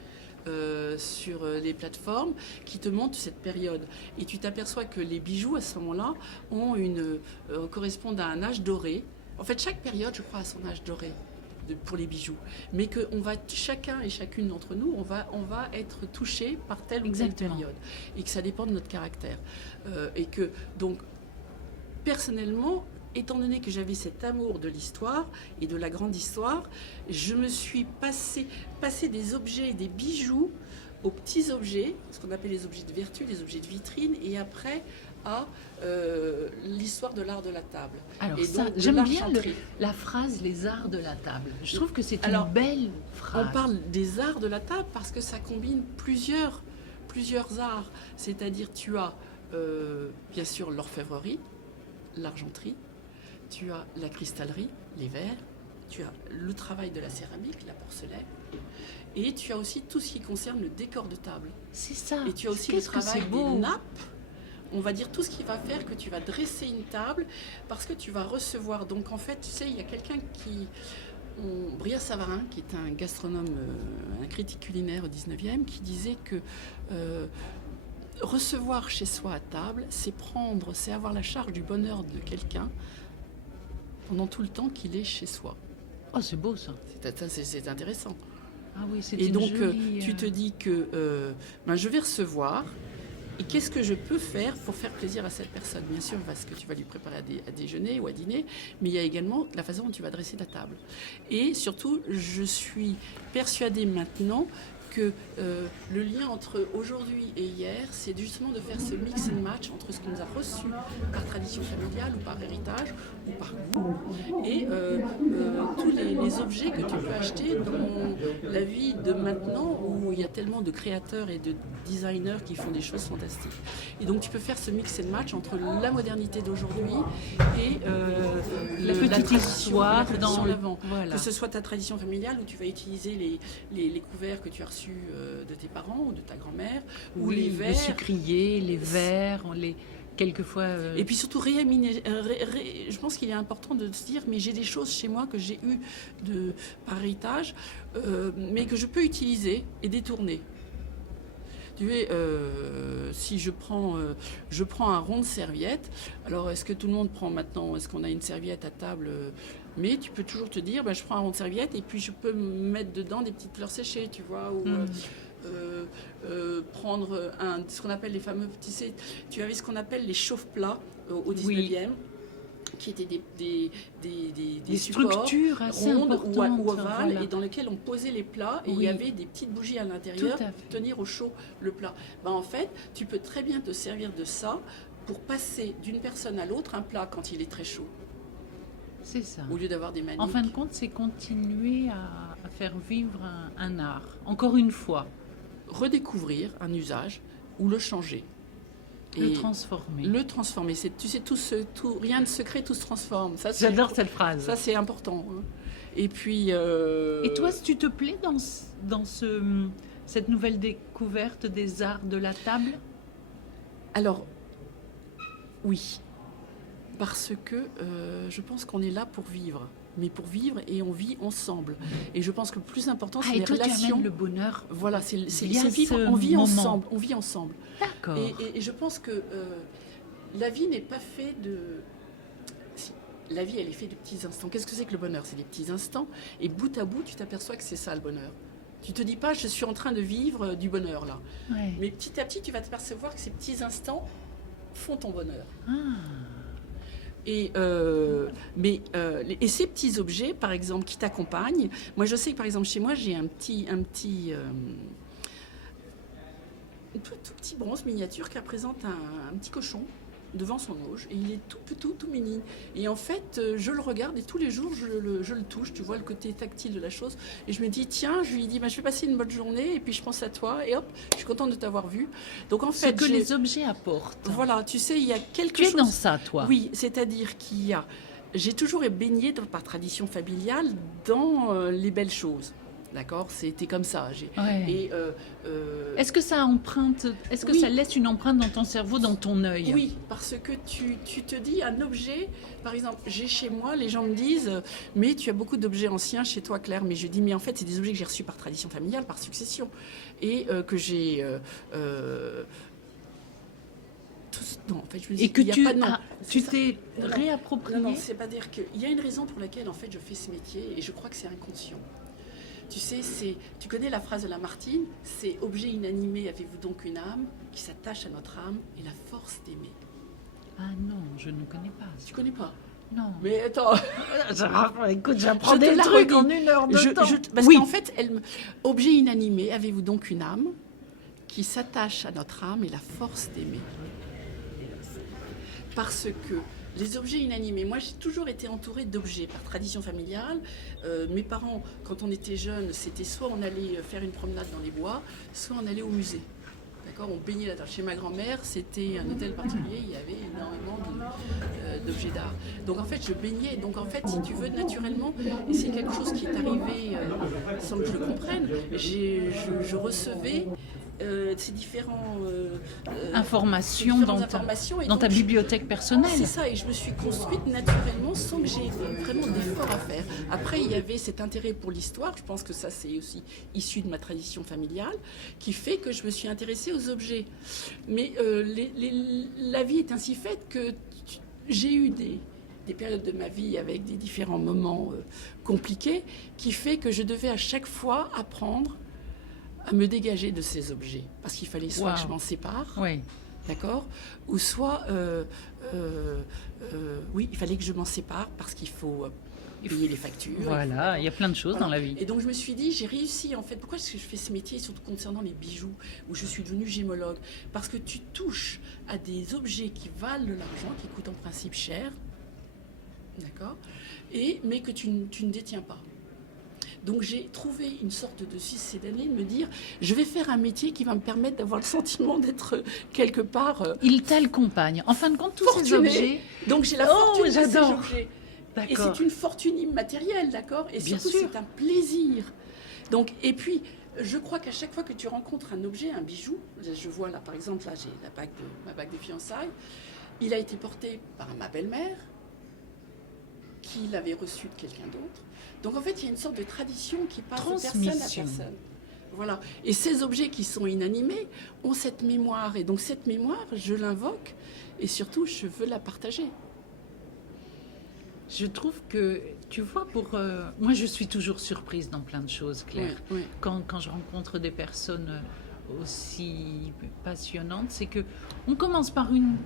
Sur les plateformes qui te montrent cette période. Et tu t'aperçois que les bijoux, à ce moment-là, correspondent à un âge doré. En fait, chaque période, je crois, a son âge doré pour les bijoux. Mais que chacun et chacune d'entre nous, on va être touché par telle ou telle période. Et que ça dépend de notre caractère. Et que, donc, personnellement, étant donné que j'avais cet amour de l'histoire et de la grande histoire, je me suis passé des objets, des bijoux aux petits objets, ce qu'on appelle les objets de vertu, les objets de vitrine, et après à l'histoire de l'art de la table. Alors et ça, j'aime bien la phrase « les arts de la table ». Je trouve que c'est une belle phrase. On parle des arts de la table parce que ça combine plusieurs arts. C'est-à-dire tu as bien sûr l'orfèvrerie, l'argenterie, tu as la cristallerie, les verres, tu as le travail de la céramique, la porcelaine, et tu as aussi tout ce qui concerne le décor de table. C'est ça. Et tu as aussi le travail des nappes, on va dire tout ce qui va faire que tu vas dresser une table, parce que tu vas recevoir. Donc en fait, tu sais, il y a quelqu'un Bria Savarin, qui est un gastronome, un critique culinaire au 19e, qui disait que recevoir chez soi à table, c'est avoir la charge du bonheur de quelqu'un pendant tout le temps qu'il est chez soi. Oh, c'est beau ça. C'est intéressant. Ah oui, c'est et donc, tu te dis que je vais recevoir, et qu'est-ce que je peux faire pour faire plaisir à cette personne? Bien sûr, parce que tu vas lui préparer à déjeuner ou à dîner, mais il y a également la façon dont tu vas dresser la table. Et surtout, je suis persuadée maintenant que le lien entre aujourd'hui et hier, c'est justement de faire ce mix and match entre ce qu'on nous a reçu par tradition familiale ou par héritage ou par goût et tous les objets que tu peux acheter dans la vie de maintenant où il y a tellement de créateurs et de designers qui font des choses fantastiques. Et donc tu peux faire ce mix and match entre la modernité d'aujourd'hui et la petite histoire dans l'avant. Voilà. Que ce soit ta tradition familiale où tu vas utiliser les couverts que tu as reçus de tes parents ou de ta grand-mère, ou les verres. Le sucrier, les verres, quelquefois... Et puis surtout, je pense qu'il est important de se dire, mais j'ai des choses chez moi que j'ai eues par héritage, mais que je peux utiliser et détourner. Tu sais, si je prends un rond de serviette, alors est-ce que tout le monde prend maintenant, est-ce qu'on a une serviette à table mais tu peux toujours te dire, je prends un rond de serviette et puis je peux mettre dedans des petites fleurs séchées, tu vois, ou prendre ce qu'on appelle les fameux petits... Tu avais ce qu'on appelle les chauffe-plats au 19e. Qui étaient des structures assez rondes ou ovales, voilà. Et dans lesquelles on posait les plats et il y avait des petites bougies à l'intérieur pour tenir au chaud le plat. En fait, tu peux très bien te servir de ça pour passer d'une personne à l'autre un plat quand il est très chaud. C'est ça. Au lieu d'avoir des maniques. En fin de compte, c'est continuer à faire vivre un art. Encore une fois. Redécouvrir un usage ou le changer. Le transformer. Le transformer. Tu sais, rien de secret, tout se transforme. J'adore cette phrase. Ça, c'est important. Hein. Et puis... Et toi, tu te plais dans cette nouvelle découverte des arts de la table? Alors, oui. Parce que je pense qu'on est là pour vivre. Mais pour vivre, et on vit ensemble. Et je pense que le plus important, c'est et les toi, relations. Tu amènes le bonheur. Voilà, c'est via vivre. ce On vit moment. ensemble. On vit ensemble. D'accord. Et je pense que la vie n'est pas faite de... Si, la vie, elle est faite de petits instants. Qu'est-ce que c'est que le bonheur? C'est des petits instants. Et bout à bout, tu t'aperçois que c'est ça le bonheur. Tu te dis pas, je suis en train de vivre du bonheur là. Ouais. Mais petit à petit, tu vas t'apercevoir que ces petits instants font ton bonheur. Ah. Et ces petits objets, par exemple, qui t'accompagnent. Moi, je sais que, par exemple, chez moi, j'ai un tout petit bronze miniature qui représente un petit cochon devant son auge. Et il est tout mini. Et en fait, je le regarde et tous les jours, je le touche. Tu vois le côté tactile de la chose. Et je me dis, tiens, je lui dis, je vais passer une bonne journée. Et puis, je pense à toi. Et hop, je suis contente de t'avoir vu. Donc, en fait, ce que les objets apportent. Voilà, tu sais, il y a quelque chose... chose... Tu es dans ça, toi? Oui, c'est-à-dire qu'il y a... J'ai toujours baigné, par tradition familiale, dans les belles choses. D'accord, c'était comme ça. Ouais. Et est-ce que ça emprunte, est-ce que ça laisse une empreinte dans ton cerveau, dans ton œil? Oui, parce que tu te dis un objet, par exemple, j'ai chez moi, les gens me disent, mais tu as beaucoup d'objets anciens chez toi, Claire. Mais je dis, mais en fait, c'est des objets que j'ai reçus par tradition familiale, par succession, et que j'ai. Non, en fait, je me dis, et que il y a pas de nom. Tu t'es réapproprié. Non, c'est pas dire qu'il y a une raison pour laquelle en fait je fais ce métier, et je crois que c'est inconscient. Tu sais, tu connais la phrase de Lamartine, c'est « objet inanimé, avez-vous donc une âme qui s'attache à notre âme et la force d'aimer ». Ah non, je ne connais pas. Tu connais pas? Non. Mais attends. Écoute, j'apprends des trucs en une heure de temps. Parce qu'en fait, objet inanimé, avez-vous donc une âme qui s'attache à notre âme et la force d'aimer. Parce que les objets inanimés, moi j'ai toujours été entourée d'objets par tradition familiale. Mes parents, quand on était jeunes, c'était soit on allait faire une promenade dans les bois, soit on allait au musée. D'accord, on baignait là-dedans. Chez ma grand-mère, c'était un hôtel particulier, il y avait énormément d'objets d'art. Donc en fait, je baignais. Donc en fait, si tu veux, naturellement, et c'est quelque chose qui est arrivé sans que je le comprenne, je recevais ces différentes informations dans ta bibliothèque personnelle. C'est ça, et je me suis construite naturellement sans que j'ai vraiment d'efforts à faire. Après, il y avait cet intérêt pour l'histoire, je pense que ça c'est aussi issu de ma tradition familiale, qui fait que je me suis intéressée aux objets. Mais la vie est ainsi faite que j'ai eu des périodes de ma vie avec des différents moments compliqués, qui fait que je devais à chaque fois apprendre à me dégager de ces objets. Parce qu'il fallait soit que je m'en sépare, oui. D'accord, ou soit, oui, il fallait que je m'en sépare parce qu'il faut payer les factures. Voilà, il y a plein de choses dans la vie. Et donc je me suis dit, j'ai réussi en fait. Pourquoi est-ce que je fais ce métier, surtout concernant les bijoux, où je suis devenue gémologue? Parce que tu touches à des objets qui valent de l'argent, qui coûtent en principe cher, d'accord, mais que tu ne détiens pas. Donc j'ai trouvé une sorte de cette année de me dire, je vais faire un métier qui va me permettre d'avoir le sentiment d'être quelque part... Il t'accompagne. En fin de compte, tous ces objets... Donc j'ai la fortune de ces j'adore. objets. Et c'est une fortune immatérielle, d'accord? Et bien surtout, sûr. c'est un plaisir. Donc, et puis, je crois qu'à chaque fois que tu rencontres un objet, un bijou, je vois là, par exemple, là, j'ai ma bague de fiançailles, il a été porté par ma belle-mère, qui l'avait reçu de quelqu'un d'autre. Donc en fait, il y a une sorte de tradition qui passe de personne à personne. Voilà. Et ces objets qui sont inanimés ont cette mémoire. Et donc cette mémoire, je l'invoque et surtout, je veux la partager. Je trouve que, tu vois, moi je suis toujours surprise dans plein de choses, Claire. Oui. Quand je rencontre des personnes aussi passionnantes, c'est que on commence par une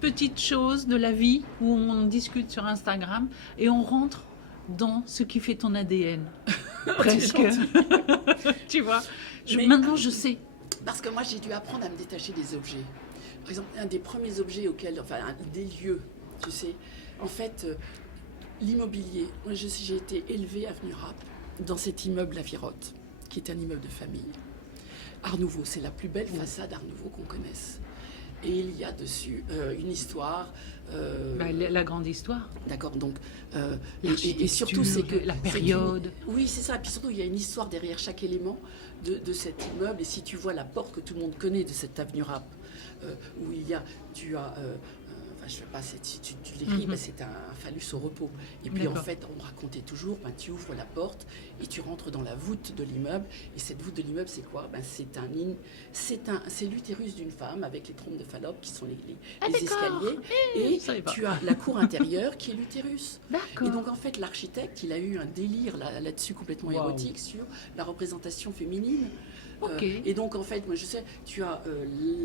petite chose de la vie où on discute sur Instagram et on rentre dans ce qui fait ton ADN. Presque. Tu vois, maintenant je sais. Parce que moi j'ai dû apprendre à me détacher des objets. Par exemple, un des premiers objets des lieux, tu sais, en fait, l'immobilier. Moi j'ai été élevée avenue Rapp, dans cet immeuble La Virotte, qui est un immeuble de famille. Art Nouveau, c'est la plus belle façade Art Nouveau qu'on connaisse. Et il y a dessus une histoire. La grande histoire. D'accord, donc. Et surtout, c'est que. La période. Oui, c'est ça. Et puis surtout, il y a une histoire derrière chaque élément de cet immeuble. Et si tu vois la porte que tout le monde connaît de cette avenue Rapp, où tu as je sais pas, si tu l'écris, c'est un phallus au repos. Et puis en fait, on racontait toujours, tu ouvres la porte et tu rentres dans la voûte de l'immeuble. Et cette voûte de l'immeuble, c'est quoi? C'est l'utérus d'une femme avec les trompes de Fallope qui sont les escaliers. Et tu as la cour intérieure qui est l'utérus. Et donc en fait, l'architecte, il a eu un délire là-dessus complètement érotique sur la représentation féminine. Et donc en fait, moi je sais, tu as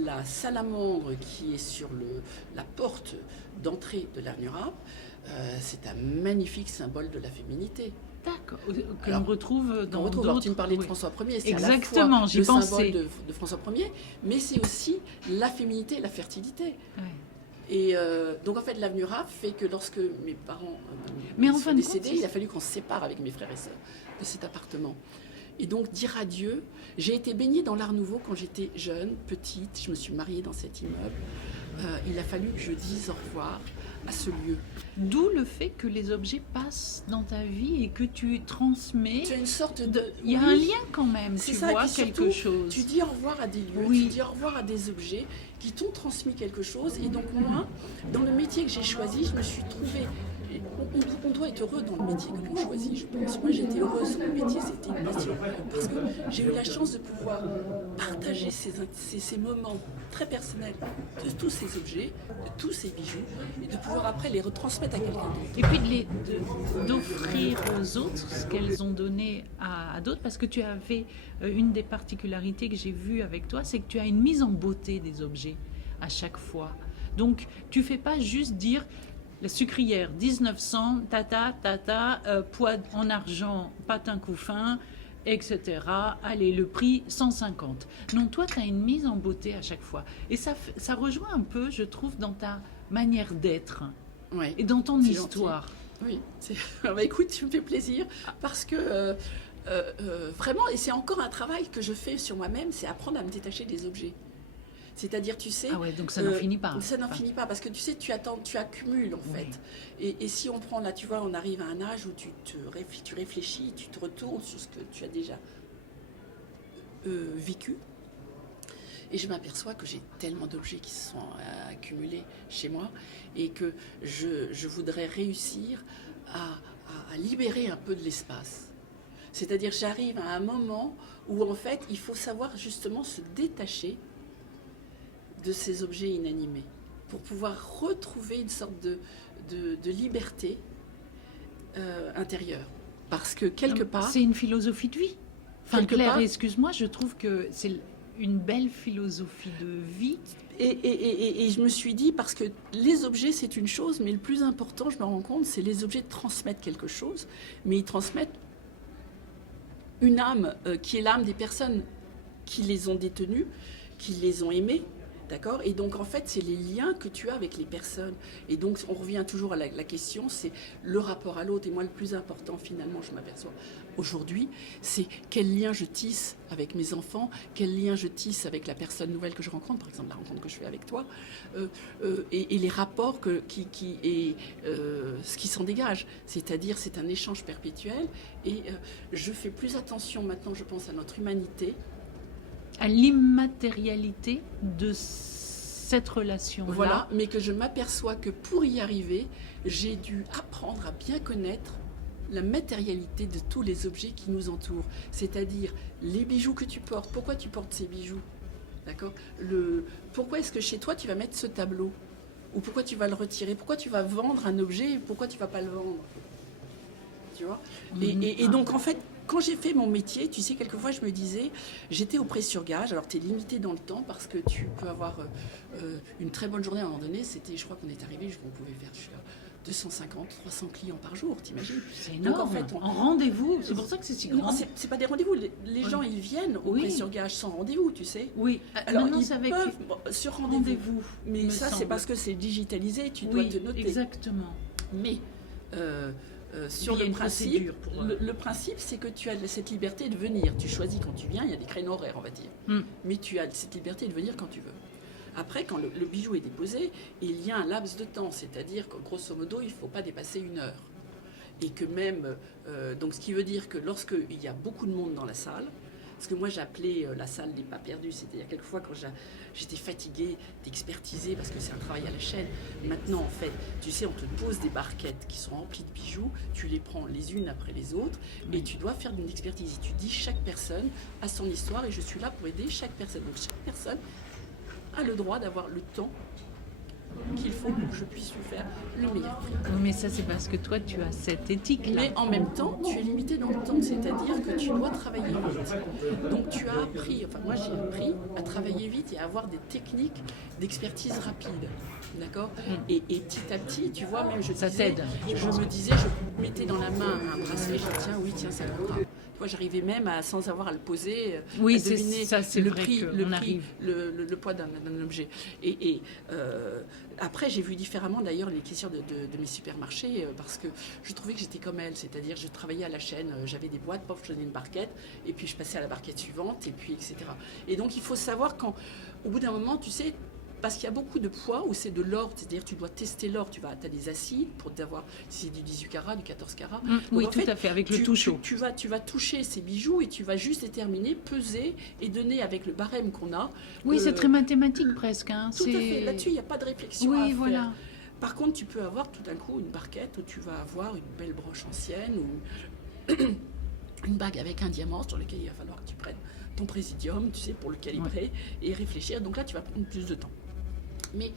la salamandre qui est sur la porte d'entrée de l'Arnurape. C'est un magnifique symbole de la féminité. D'accord, que l'on retrouve dans d'autres... Alors, tu me parlais de François Ier, c'est exactement, à la fois le symbole de François Ier, mais c'est aussi la féminité et la fertilité. Et donc en fait, l'avenue Raff fait que lorsque mes parents sont décédés, il a fallu qu'on se sépare avec mes frères et sœurs de cet appartement. Et donc dire adieu. J'ai été baignée dans l'Art Nouveau quand j'étais jeune, petite. Je me suis mariée dans cet immeuble. Il a fallu que je dise au revoir à ce lieu. D'où le fait que les objets passent dans ta vie et que tu transmets. C'est une sorte de... Il y a un lien quand même, tu vois quelque chose. Tu dis au revoir à des lieux, tu dis au revoir à des objets qui t'ont transmis quelque chose. Et donc moi, dans le métier que j'ai choisi, je me suis trouvée... On doit être heureux dans le métier que l'on choisit, je pense. Moi, j'étais heureuse dans le métier, c'était une passion. Parce que j'ai eu la chance de pouvoir partager ces moments très personnels de tous ces objets, de tous ces bijoux, et de pouvoir après les retransmettre à quelqu'un d'autre. Et puis d'offrir aux autres ce qu'elles ont donné à d'autres, parce que tu avais une des particularités que j'ai vues avec toi, c'est que tu as une mise en beauté des objets à chaque fois. Donc, tu ne fais pas juste dire... La sucrière, 1900, poids en argent, patin couffin, etc. Allez, le prix, 150. Non, toi, tu as une mise en beauté à chaque fois. Et ça rejoint un peu, je trouve, dans ta manière d'être et dans ton histoire. Gentil. Oui, écoute, tu me fais plaisir parce que vraiment, et c'est encore un travail que je fais sur moi-même, c'est apprendre à me détacher des objets. C'est-à-dire, tu sais... Ah ouais, donc ça n'en finit pas. Ça n'en finit pas, parce que tu sais, tu accumules, en fait. Et si on prend, là, tu vois, on arrive à un âge où tu réfléchis, tu te retournes sur ce que tu as déjà vécu. Et je m'aperçois que j'ai tellement d'objets qui se sont accumulés chez moi et que je voudrais réussir à libérer un peu de l'espace. C'est-à-dire, j'arrive à un moment où, en fait, il faut savoir justement se détacher de ces objets inanimés, pour pouvoir retrouver une sorte de liberté intérieure. Parce que quelque part... C'est une philosophie de vie. Enfin, Claire, excuse-moi, je trouve que c'est une belle philosophie de vie. Et je me suis dit, parce que les objets, c'est une chose, mais le plus important, je me rends compte, c'est les objets transmettent quelque chose, mais ils transmettent une âme qui est l'âme des personnes qui les ont détenues, qui les ont aimées. D'accord ? Et donc, en fait, c'est les liens que tu as avec les personnes. Et donc, on revient toujours à la question, c'est le rapport à l'autre. Et moi, le plus important, finalement, je m'aperçois aujourd'hui, c'est quel lien je tisse avec mes enfants, quel lien je tisse avec la personne nouvelle que je rencontre, par exemple, la rencontre que je fais avec toi, et les rapports ce qui s'en dégage. C'est-à-dire, c'est un échange perpétuel. Et je fais plus attention maintenant, je pense, à notre humanité, à l'immatérialité de cette relation-là. Voilà, mais que je m'aperçois que pour y arriver, j'ai dû apprendre à bien connaître la matérialité de tous les objets qui nous entourent. C'est-à-dire les bijoux que tu portes. Pourquoi tu portes ces bijoux ? D'accord ? Pourquoi est-ce que chez toi tu vas mettre ce tableau ? Ou pourquoi tu vas le retirer ? Pourquoi tu vas vendre un objet et pourquoi tu ne vas pas le vendre ? Tu vois ? Et donc en fait, quand j'ai fait mon métier, tu sais, quelquefois je me disais, j'étais au prêt-sur-gage, alors tu es limité dans le temps parce que tu peux avoir une très bonne journée à un moment donné, je crois qu'on est arrivé, on pouvait faire 250, 300 clients par jour, t'imagines ? C'est énorme. Donc, en fait, en rendez-vous, c'est pour ça que c'est si grand. Non, c'est pas des rendez-vous, les gens ils viennent au prêt-sur-gage sans rendez-vous, tu sais. Oui, alors ils peuvent sur rendez-vous, mais ça semble. C'est parce que c'est digitalisé, tu dois te noter. Exactement. Mais... sur le principe, le principe, c'est que tu as cette liberté de venir. Tu choisis quand tu viens, il y a des créneaux horaires, on va dire. Mais tu as cette liberté de venir quand tu veux. Après, quand le bijou est déposé, il y a un laps de temps. C'est-à-dire que, grosso modo, il ne faut pas dépasser 1 heure. Et que même... donc, ce qui veut dire que lorsqu'il y a beaucoup de monde dans la salle, Parce que moi, j'appelais la salle des pas perdus. C'est-à-dire, quelquefois, quand j'étais fatiguée d'expertiser, parce que c'est un travail à la chaîne. Maintenant, en fait, tu sais, on te pose des barquettes qui sont remplies de bijoux, tu les prends les unes après les autres, et tu dois faire une expertise. Et tu dis, chaque personne a son histoire, et je suis là pour aider chaque personne. Donc, chaque personne a le droit d'avoir le temps qu'il faut pour que je puisse lui faire le meilleur prix. Oui, mais ça, c'est parce que toi, tu as cette éthique-là. Mais en même temps, tu es limité dans le temps, c'est-à-dire que tu dois travailler vite. Donc tu as appris, enfin moi j'ai appris à travailler vite et à avoir des techniques d'expertise rapide. D'accord. Et petit à petit, tu vois, même ça t'aide. Je me disais, je mettais dans la main un bracelet, je dis tiens, ça comptera. Moi, j'arrivais même sans avoir à le poser, oui, à deviner c'est le vrai prix, arrive. le poids d'un objet. Et après, j'ai vu différemment d'ailleurs les caissières de mes supermarchés parce que je trouvais que j'étais comme elles, c'est-à-dire je travaillais à la chaîne, j'avais des boîtes, pof, je donnais une barquette, et puis je passais à la barquette suivante, et puis etc. Et donc, il faut savoir au bout d'un moment, tu sais, parce qu'il y a beaucoup de poids où c'est de l'or, c'est-à-dire tu dois tester l'or, tu as des acides pour t'avoir, si c'est du 18 carats, du 14 carats. Oui, tout à fait, avec le toucheau. Tu vas toucher ces bijoux et tu vas juste déterminer, peser et donner avec le barème qu'on a. Oui, c'est très mathématique presque. Hein. Tout à fait, là-dessus, il n'y a pas de réflexion à faire. Voilà. Par contre, tu peux avoir tout d'un coup une barquette où tu vas avoir une belle broche ancienne ou une bague avec un diamant sur lequel il va falloir que tu prennes ton présidium, tu sais, pour le calibrer et réfléchir. Donc là, tu vas prendre plus de temps. Mais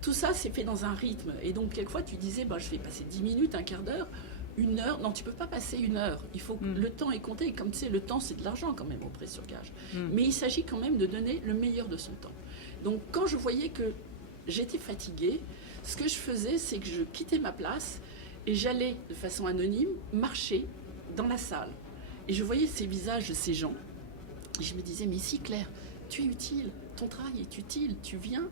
tout ça, c'est fait dans un rythme. Et donc, quelquefois, tu disais, je vais passer 10 minutes, un quart d'heure, une heure. Non, tu ne peux pas passer une heure. Il faut que le temps est compté. Et comme tu sais, le temps, c'est de l'argent quand même au prix sur gage. Mais il s'agit quand même de donner le meilleur de son temps. Donc, quand je voyais que j'étais fatiguée, ce que je faisais, c'est que je quittais ma place et j'allais, de façon anonyme, marcher dans la salle. Et je voyais ces visages de ces gens. Et je me disais, mais si Claire, tu es utile, ton travail est utile, tu viens.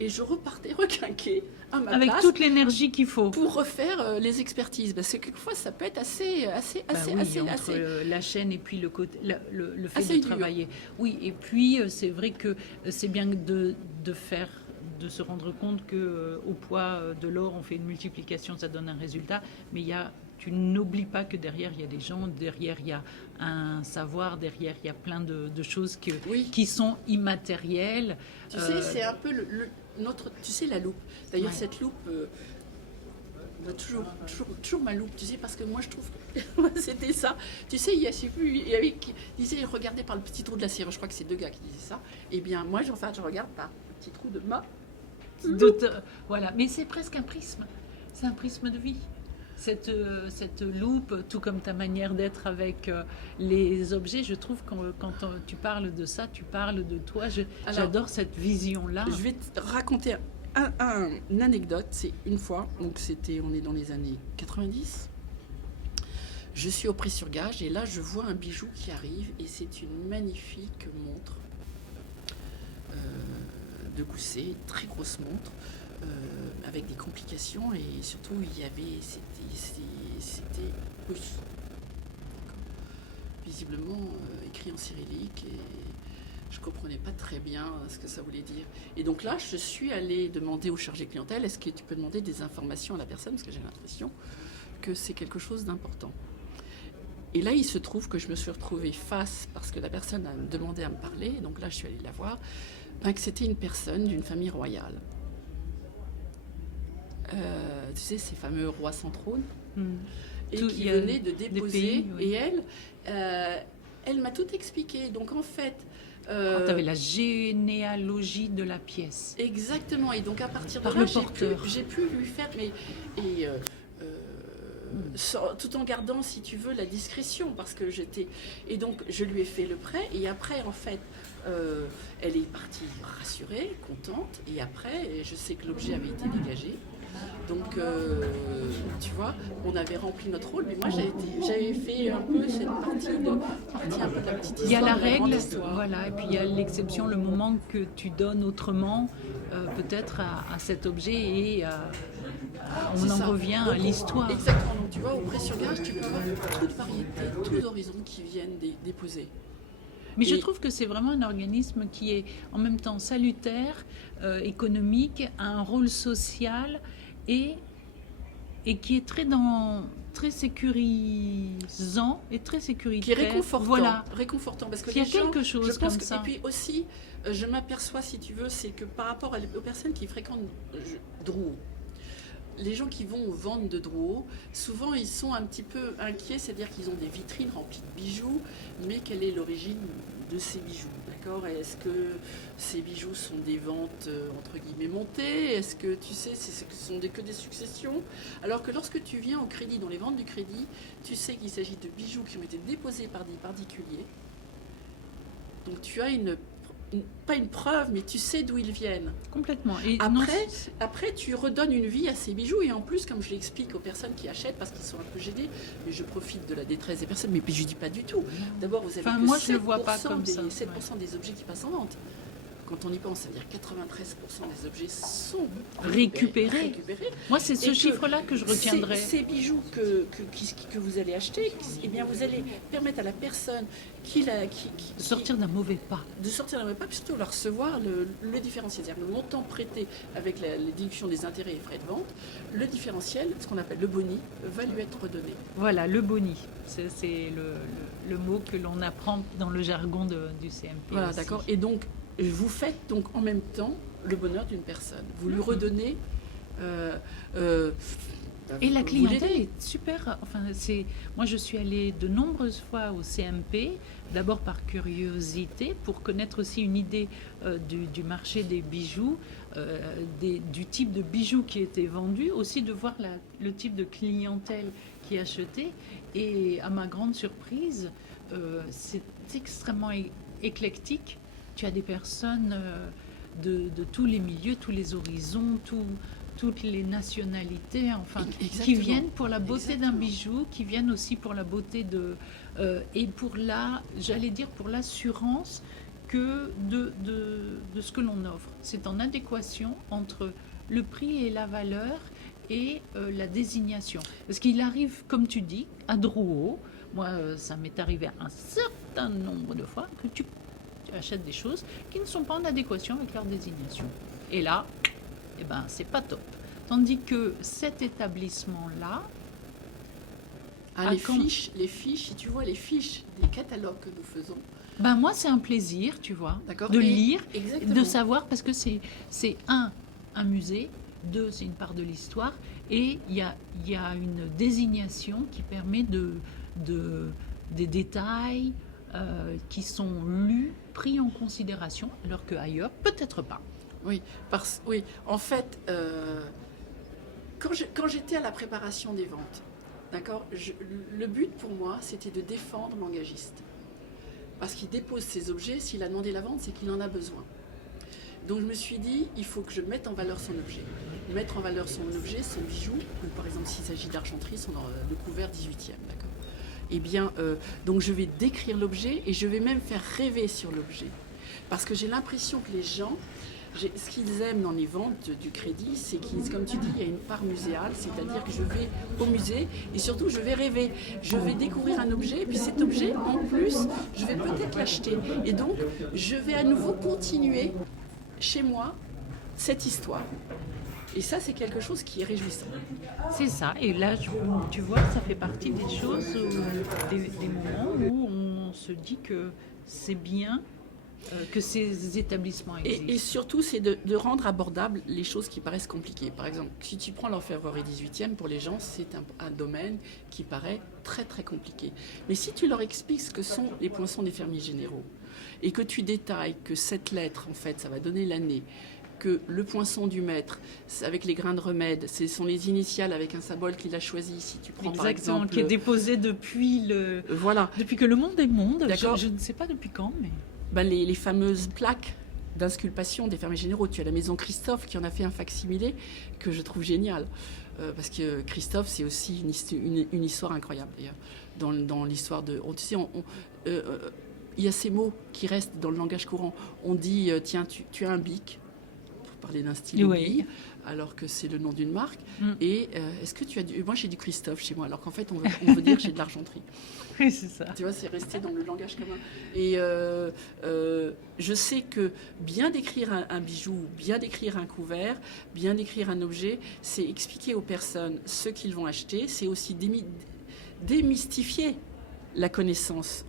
Et je repartais requinquer à ma place. Avec toute l'énergie qu'il faut. Pour refaire les expertises. Parce que quelquefois, ça peut être assez entre la chaîne et puis le fait de dur. travailler. Oui, et puis c'est vrai que c'est bien de se rendre compte qu'au poids de l'or, on fait une multiplication, ça donne un résultat. Mais tu n'oublies pas que derrière, il y a des gens, derrière, il y a un savoir, derrière, il y a plein de choses qui sont immatérielles. Tu sais, c'est un peu tu sais, la loupe. D'ailleurs, cette loupe, toujours ma loupe, tu sais, parce que moi, je trouve que c'était ça. Tu sais, il y avait qui disait, regardez par le petit trou de la serrure. Je crois que c'est 2 gars qui disaient ça. Eh bien, moi, je regarde par le petit trou de ma loupe. Voilà, mais c'est presque un prisme. C'est un prisme de vie. Cette loupe, tout comme ta manière d'être avec les objets, je trouve que quand tu parles de ça, tu parles de toi. J'adore cette vision-là. Je vais te raconter une anecdote. C'est une fois, donc on est dans les années 90. Je suis au prix-sur-gage et là, je vois un bijou qui arrive et c'est une magnifique montre de gousset, très grosse montre. Avec des complications et surtout c'était russe, visiblement écrit en cyrillique et je comprenais pas très bien ce que ça voulait dire. Et donc là, je suis allée demander au chargé clientèle, est-ce que tu peux demander des informations à la personne, parce que j'ai l'impression que c'est quelque chose d'important. Et là, il se trouve que je me suis retrouvée face, parce que la personne a demandé à me parler, donc là, je suis allée la voir, que c'était une personne d'une famille royale. Tu sais, ces fameux rois sans trône, et qui venaient de déposer. Pays, oui. Et elle m'a tout expliqué. Donc en fait... tu avais la généalogie de la pièce. Exactement. Et donc à partir de là, j'ai pu lui faire... tout en gardant, si tu veux, la discrétion, parce que j'étais... Et donc je lui ai fait le prêt, et après, en fait... elle est partie rassurée, contente, et après, je sais que l'objet avait été dégagé. Donc, tu vois, on avait rempli notre rôle, mais moi j'avais fait un peu cette partie un peu de la petite histoire. Il y a la règle, voilà, et puis il y a l'exception, le moment que tu donnes autrement, peut-être à cet objet, et on en revient à l'histoire. Exactement, donc tu vois, au prix-sur-gage, tu peux avoir toute variété, tous horizons qui viennent déposer. Mais je trouve que c'est vraiment un organisme qui est en même temps salutaire, économique, a un rôle social et qui est très dans très sécurisant et très sécuritaire. Qui est réconfortant. Voilà. Réconfortant, parce que Il y a les gens, quelque chose je pense comme ça. Et puis aussi, je m'aperçois, si tu veux, c'est que par rapport aux personnes qui fréquentent Drouot, les gens qui vont aux ventes de Drouot, souvent ils sont un petit peu inquiets, c'est-à-dire qu'ils ont des vitrines remplies de bijoux, mais quelle est l'origine de ces bijoux, d'accord? Est-ce que ces bijoux sont des ventes entre guillemets montées? Est-ce que tu sais, ce sont que des successions? Alors que lorsque tu viens au crédit, dans les ventes du crédit, tu sais qu'il s'agit de bijoux qui ont été déposés par des particuliers. Donc tu as pas une preuve, mais tu sais d'où ils viennent. Complètement. Et après, tu redonnes une vie à ces bijoux. Et en plus, comme je l'explique aux personnes qui achètent, parce qu'ils sont un peu gênés, mais je profite de la détresse des personnes, mais puis je ne dis pas du tout. D'abord, vous avez que moi, 7%, je le vois pas comme ça. 7% des objets qui passent en vente. Quand on y pense, c'est-à-dire 93% des objets sont récupérés. Moi, c'est ce chiffre-là que je retiendrai. Ces bijoux que vous allez acheter, eh bien, vous allez permettre à la personne de sortir d'un mauvais pas. De sortir d'un mauvais pas, puis surtout de recevoir le différentiel. C'est-à-dire le montant prêté avec les déductions des intérêts et frais de vente, le différentiel, ce qu'on appelle le boni, va lui être redonné. Voilà, le boni. C'est le mot que l'on apprend dans le jargon du CMP. Voilà, aussi. d'accord. Et donc, vous faites donc en même temps le bonheur d'une personne. Vous lui redonnez. Et la clientèle est super. Moi, je suis allée de nombreuses fois au CMP, d'abord par curiosité, pour connaître aussi une idée du marché des bijoux, du type de bijoux qui étaient vendus, aussi de voir le type de clientèle qui achetait. Et à ma grande surprise, c'est extrêmement éclectique. Tu as des personnes de tous les milieux, tous les horizons, toutes les nationalités, qui viennent pour la beauté d'un bijou, qui viennent aussi pour la beauté et pour pour l'assurance de ce que l'on offre. C'est en adéquation entre le prix et la valeur et la désignation. Parce qu'il arrive, comme tu dis, à Drouot, moi ça m'est arrivé un certain nombre de fois, que tu achètent des choses qui ne sont pas en adéquation avec leur désignation. Et là, c'est pas top. Tandis que cet établissement-là... les fiches, si tu vois les fiches des catalogues que nous faisons... moi, c'est un plaisir, tu vois, de lire, de savoir, parce que c'est un musée, 2, c'est une part de l'histoire, et il y a une désignation qui permet des détails qui sont lus, pris en considération, alors qu'ailleurs, peut-être pas. Oui, en fait, quand j'étais à la préparation des ventes, d'accord, le but pour moi, c'était de défendre l'engagiste. Parce qu'il dépose ses objets, s'il a demandé la vente, c'est qu'il en a besoin. Donc je me suis dit, il faut que je mette en valeur son objet. Mettre en valeur son objet, son bijou, par exemple s'il s'agit d'argenterie, le couvert 18e, d'accord. Eh bien, donc je vais décrire l'objet et je vais même faire rêver sur l'objet. Parce que j'ai l'impression que les gens, ce qu'ils aiment dans les ventes du crédit, c'est comme tu dis, il y a une part muséale, c'est-à-dire que je vais au musée et surtout je vais rêver. Je vais découvrir un objet et puis cet objet, en plus, je vais peut-être l'acheter. Et donc, je vais à nouveau continuer chez moi cette histoire. Et ça, c'est quelque chose qui est réjouissant. C'est ça. Et là, tu vois, ça fait partie des choses, des moments où on se dit que c'est bien que ces établissements existent. Et surtout, c'est de rendre abordables les choses qui paraissent compliquées. Par exemple, si tu prends l'orfèvrerie 18e, pour les gens, c'est un domaine qui paraît très, très compliqué. Mais si tu leur expliques ce que sont les poinçons des fermiers généraux, et que tu détailles que cette lettre, en fait, ça va donner l'année, que le poinçon du maître, avec les grains de remède, ce sont les initiales avec un symbole qu'il a choisi. Si tu prends par exemple, qui est déposé depuis depuis que le monde est monde. Je ne sais pas depuis quand, mais les fameuses plaques d'insculpation des fermiers généraux. Tu as la maison Christophe qui en a fait un facsimilé que je trouve génial, parce que Christophe, c'est aussi une histoire incroyable d'ailleurs dans l'histoire de. Tu sais, il y a ces mots qui restent dans le langage courant. On dit tiens, tu as un bic. parler d'un stylo Oui. Bill, alors que c'est le nom d'une marque. Et est-ce que tu as moi j'ai du Christophe chez moi, alors qu'en fait on veut dire que j'ai de l'argenterie. Oui, c'est ça. Tu vois, c'est resté dans le langage commun. Et je sais que bien décrire un bijou, bien décrire un couvert, bien décrire un objet, c'est expliquer aux personnes ce qu'ils vont acheter, c'est aussi démystifier la connaissance.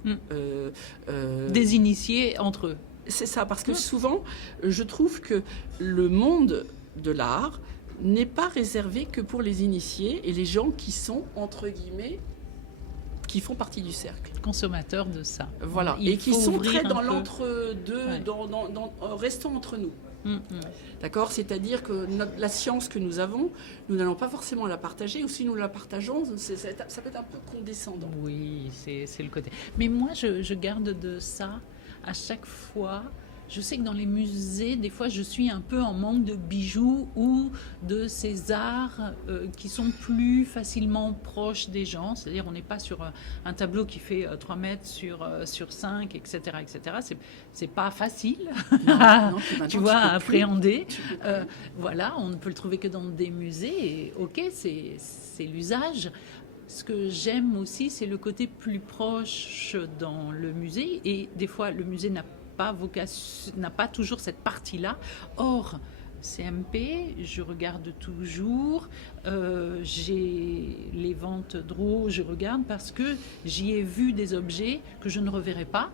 Des initiés entre eux. C'est ça, parce que souvent, je trouve que le monde de l'art n'est pas réservé que pour les initiés et les gens qui sont, entre guillemets, qui font partie du cercle. Consommateurs de ça. Voilà, Il et qui faut sont ouvrir très un dans peu. l'entre-deux, Ouais. restons entre nous. Mm, mm. D'accord? C'est-à-dire que la science que nous avons, nous n'allons pas forcément la partager, ou si nous la partageons, ça peut être un peu condescendant. Oui, c'est le côté. Mais moi, je garde de ça à chaque fois. Je sais que dans les musées, des fois, je suis un peu en manque de bijoux ou de ces arts qui sont plus facilement proches des gens. C'est-à-dire, on n'est pas sur un tableau qui fait 3 mètres sur 5, etc. etc. C'est pas facile, Non, tu vois, à peux plus. appréhender. Tu peux plus. Voilà, on ne peut le trouver que dans des musées. Et ok, c'est l'usage. Ce que j'aime aussi, c'est le côté plus proche dans le musée. Et des fois, le musée n'a pas toujours cette partie-là. Or, CMP, je regarde toujours. J'ai les ventes Draw, je regarde parce que j'y ai vu des objets que je ne reverrai pas.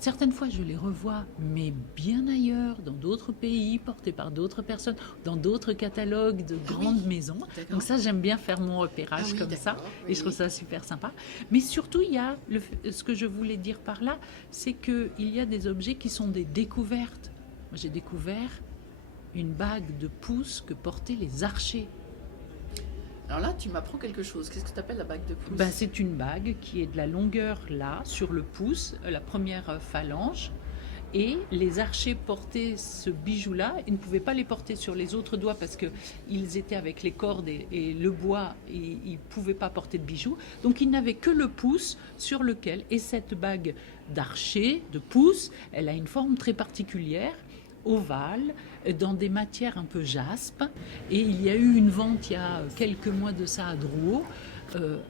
Certaines fois, je les revois, mais bien ailleurs, dans d'autres pays, portés par d'autres personnes, dans d'autres catalogues de grandes maisons. D'accord. Donc ça, j'aime bien faire mon repérage Ah oui, comme ça, d'accord, et je trouve ça super sympa. Mais surtout, il y a ce que je voulais dire par là, c'est qu'il y a des objets qui sont des découvertes. Moi, j'ai découvert une bague de pouce que portaient les archers. Alors là, tu m'apprends quelque chose. Qu'est-ce que tu appelles la bague de pouce? C'est une bague qui est de la longueur là, sur le pouce, la première phalange. Et les archers portaient ce bijou-là. Ils ne pouvaient pas les porter sur les autres doigts parce qu'ils étaient avec les cordes et le bois et ils ne pouvaient pas porter de bijoux. Donc ils n'avaient que le pouce sur lequel. Et cette bague d'archer, de pouce, elle a une forme très particulière, ovale, dans des matières un peu jaspe. Et il y a eu une vente il y a quelques mois de ça à Drouot,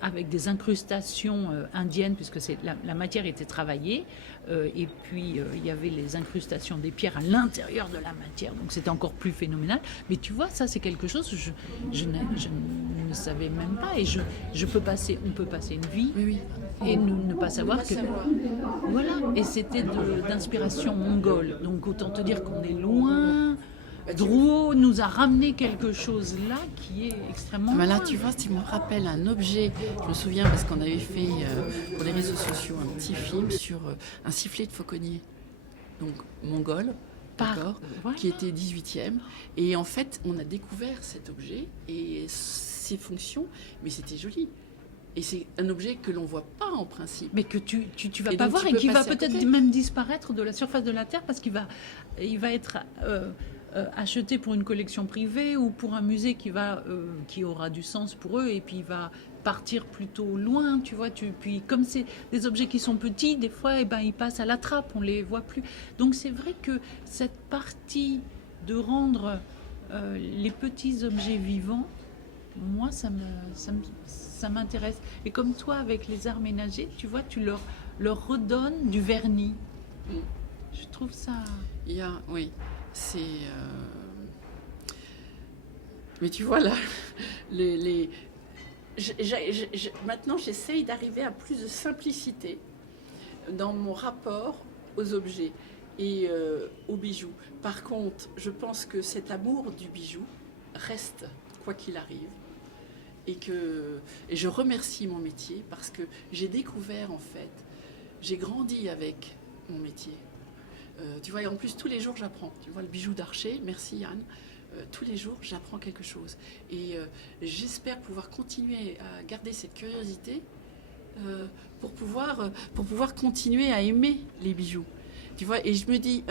avec des incrustations indiennes, puisque la matière était travaillée. Et puis, il y avait les incrustations des pierres à l'intérieur de la matière. Donc, c'était encore plus phénoménal. Mais tu vois, ça, c'est quelque chose que je ne savais même pas. Et on peut passer une vie Oui, oui. et ne pas savoir Pas que... savoir. Voilà, et c'était d'inspiration mongole. Donc autant te dire qu'on est loin. Drouot nous a ramené quelque chose là qui est extrêmement Mais là, loin. tu vois, tu me rappelles un objet. Je me souviens parce qu'on avait fait pour les réseaux sociaux un petit film sur un sifflet de fauconnier. Donc mongol, d'accord, Voilà. qui était 18e. Et en fait, on a découvert cet objet et ses fonctions, mais c'était joli. Et c'est un objet que l'on voit pas en principe. Mais que tu vas Et pas donc, voir tu et peux qui va passer à peut-être côté. même disparaître de la surface de la Terre parce qu'il va être acheté pour une collection privée ou pour un musée qui aura du sens pour eux et puis il va partir plutôt loin, tu vois. Puis comme c'est des objets qui sont petits, des fois, ils passent à la trappe, on les voit plus. Donc c'est vrai que cette partie de rendre les petits objets vivants, moi, ça m'intéresse. Et comme toi, avec les arts ménagers, tu vois, tu leur redonnes du vernis. Je trouve ça... Oui, c'est... Mais tu vois, là, maintenant, j'essaye d'arriver à plus de simplicité dans mon rapport aux objets et aux bijoux. Par contre, je pense que cet amour du bijou reste, quoi qu'il arrive. Et je remercie mon métier parce que j'ai découvert, en fait, j'ai grandi avec mon métier. Tu vois, et en plus, tous les jours, j'apprends. Tu vois, le bijou d'archer, merci Yann. Tous les jours, j'apprends quelque chose. Et j'espère pouvoir continuer à garder cette curiosité pour pouvoir continuer à aimer les bijoux. Tu vois, et je me dis,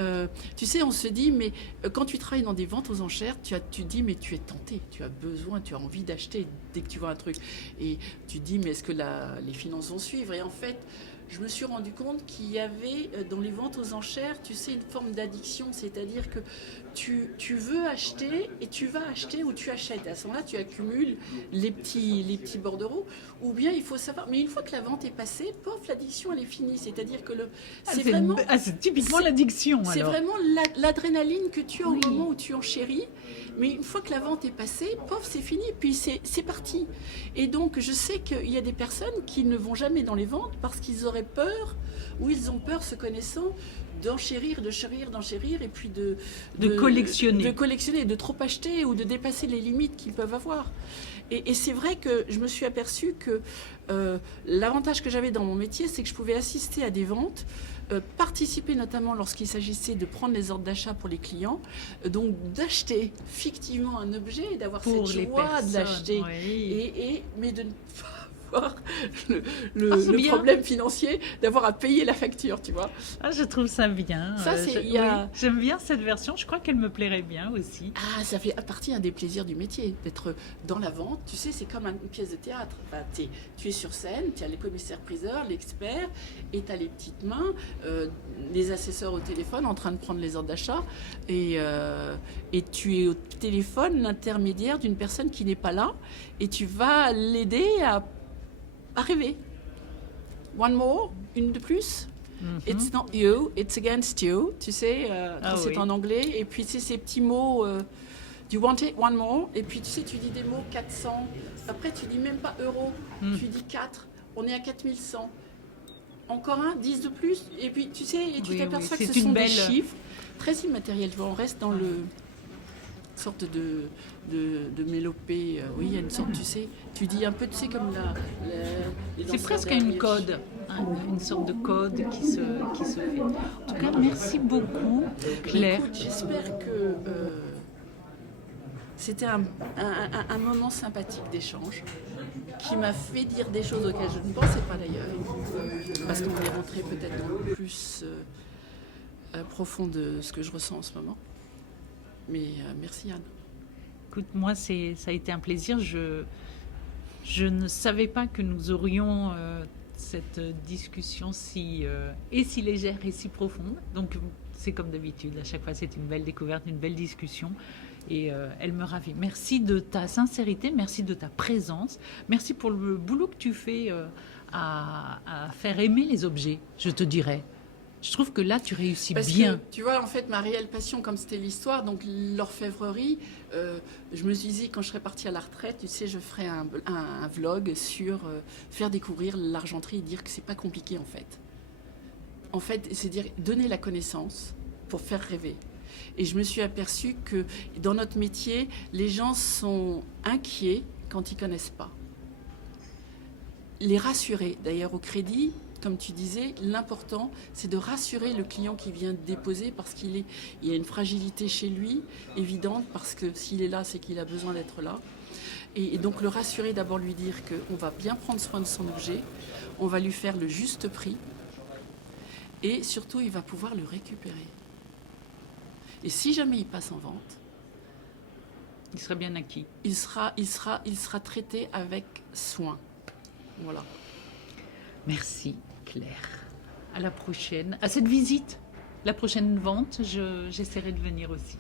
tu sais, on se dit, mais quand tu travailles dans des ventes aux enchères, tu dis, mais tu es tenté, tu as besoin, tu as envie d'acheter dès que tu vois un truc. Et tu dis, mais est-ce que les finances vont suivre? Et en fait, je me suis rendu compte qu'il y avait dans les ventes aux enchères, tu sais, une forme d'addiction, c'est-à-dire que tu veux acheter et tu vas acheter ou tu achètes. À ce moment-là, tu accumules les petits bordereaux. Ou bien il faut savoir, mais une fois que la vente est passée, pof, l'addiction elle est finie. C'est-à-dire que c'est typiquement l'addiction. C'est alors. vraiment l'adrénaline que tu as au Oui. moment où tu enchéris. Mais une fois que la vente est passée, pof, c'est fini. Puis c'est parti. Et donc je sais qu'il y a des personnes qui ne vont jamais dans les ventes parce qu'ils auraient peur, ou ils ont peur, se connaissant, d'enchérir, et puis de collectionner, de trop acheter ou de dépasser les limites qu'ils peuvent avoir. Et c'est vrai que je me suis aperçue que l'avantage que j'avais dans mon métier, c'est que je pouvais assister à des ventes, participer notamment lorsqu'il s'agissait de prendre les ordres d'achat pour les clients, donc d'acheter fictivement un objet et d'avoir cette joie de l'acheter, oui. mais de ne pas avoir le problème financier d'avoir à payer la facture, tu vois. Ah, je trouve ça bien. Ça, oui, j'aime bien cette version. Je crois qu'elle me plairait bien aussi. Ah, ça fait partie un des plaisirs du métier, d'être dans la vente. Tu sais, c'est comme une pièce de théâtre. Enfin, tu es sur scène, tu as les commissaires-priseurs, l'expert, et tu as les petites mains, les assesseurs au téléphone en train de prendre les ordres d'achat. Et tu es au téléphone l'intermédiaire d'une personne qui n'est pas là, et tu vas l'aider à rêver. One more, une de plus. It's not you, it's against you. Tu sais, quand c'est en anglais. Et puis, tu sais, ces petits mots, do you want it? One more. Et puis, tu sais, tu dis des mots 400. Après, tu dis même pas euros. Tu dis 4. On est à 4100. Encore un, 10 de plus. Et puis, tu sais, et tu t'aperçois que ce sont des chiffres très immatériels. On reste dans le sorte de mélopée. Oui, il y a une sorte, tu sais, tu dis un peu, tu sais, comme c'est presque une code, une sorte de code qui se fait. En tout cas, merci beaucoup, Claire. Écoute, j'espère que c'était un moment sympathique d'échange qui m'a fait dire des choses auxquelles je ne pensais pas d'ailleurs, parce qu'on est rentré peut-être dans le plus profond de ce que je ressens en ce moment. Mais merci Anne. Écoute, moi, ça a été un plaisir. Je ne savais pas que nous aurions cette discussion si légère et si profonde. Donc, c'est comme d'habitude. À chaque fois, c'est une belle découverte, une belle discussion. Et elle me ravit. Merci de ta sincérité, merci de ta présence. Merci pour le boulot que tu fais à faire aimer les objets, je te dirais. Je trouve que là, tu réussis bien. Que, tu vois, en fait, ma réelle passion, comme c'était l'histoire, donc l'orfèvrerie, je me suis dit, quand je serais partie à la retraite, tu sais, je ferais un vlog sur faire découvrir l'argenterie et dire que c'est pas compliqué, en fait. En fait, c'est dire donner la connaissance pour faire rêver. Et je me suis aperçue que dans notre métier, les gens sont inquiets quand ils connaissent pas. Les rassurer, d'ailleurs, au crédit, comme tu disais, l'important, c'est de rassurer le client qui vient déposer parce qu'il y a une fragilité chez lui, évidente, parce que s'il est là, c'est qu'il a besoin d'être là. Et donc le rassurer, d'abord lui dire qu'on va bien prendre soin de son objet, on va lui faire le juste prix, et surtout, il va pouvoir le récupérer. Et si jamais il passe en vente, il serait bien acquis. Il sera traité avec soin. Voilà. Merci Claire. À la prochaine. À cette visite. La prochaine vente, j'essaierai de venir aussi.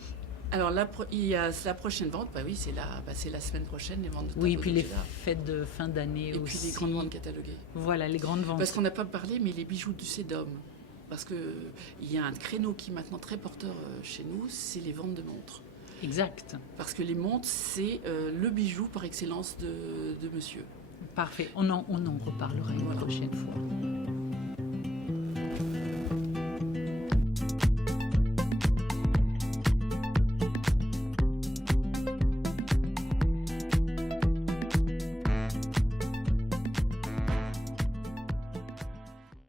Alors il y a la prochaine vente, bah oui, c'est la semaine prochaine, les ventes de tableaux. Oui, puis les fêtes de fin d'année aussi. Et puis les grandes ventes cataloguées. Voilà, les grandes ventes. Parce qu'on n'a pas parlé, mais les bijoux du Cédum. Parce qu'il y a un créneau qui est maintenant très porteur chez nous, c'est les ventes de montres. Exact. Parce que les montres, c'est le bijou par excellence de monsieur. Parfait. On en reparlera une prochaine fois.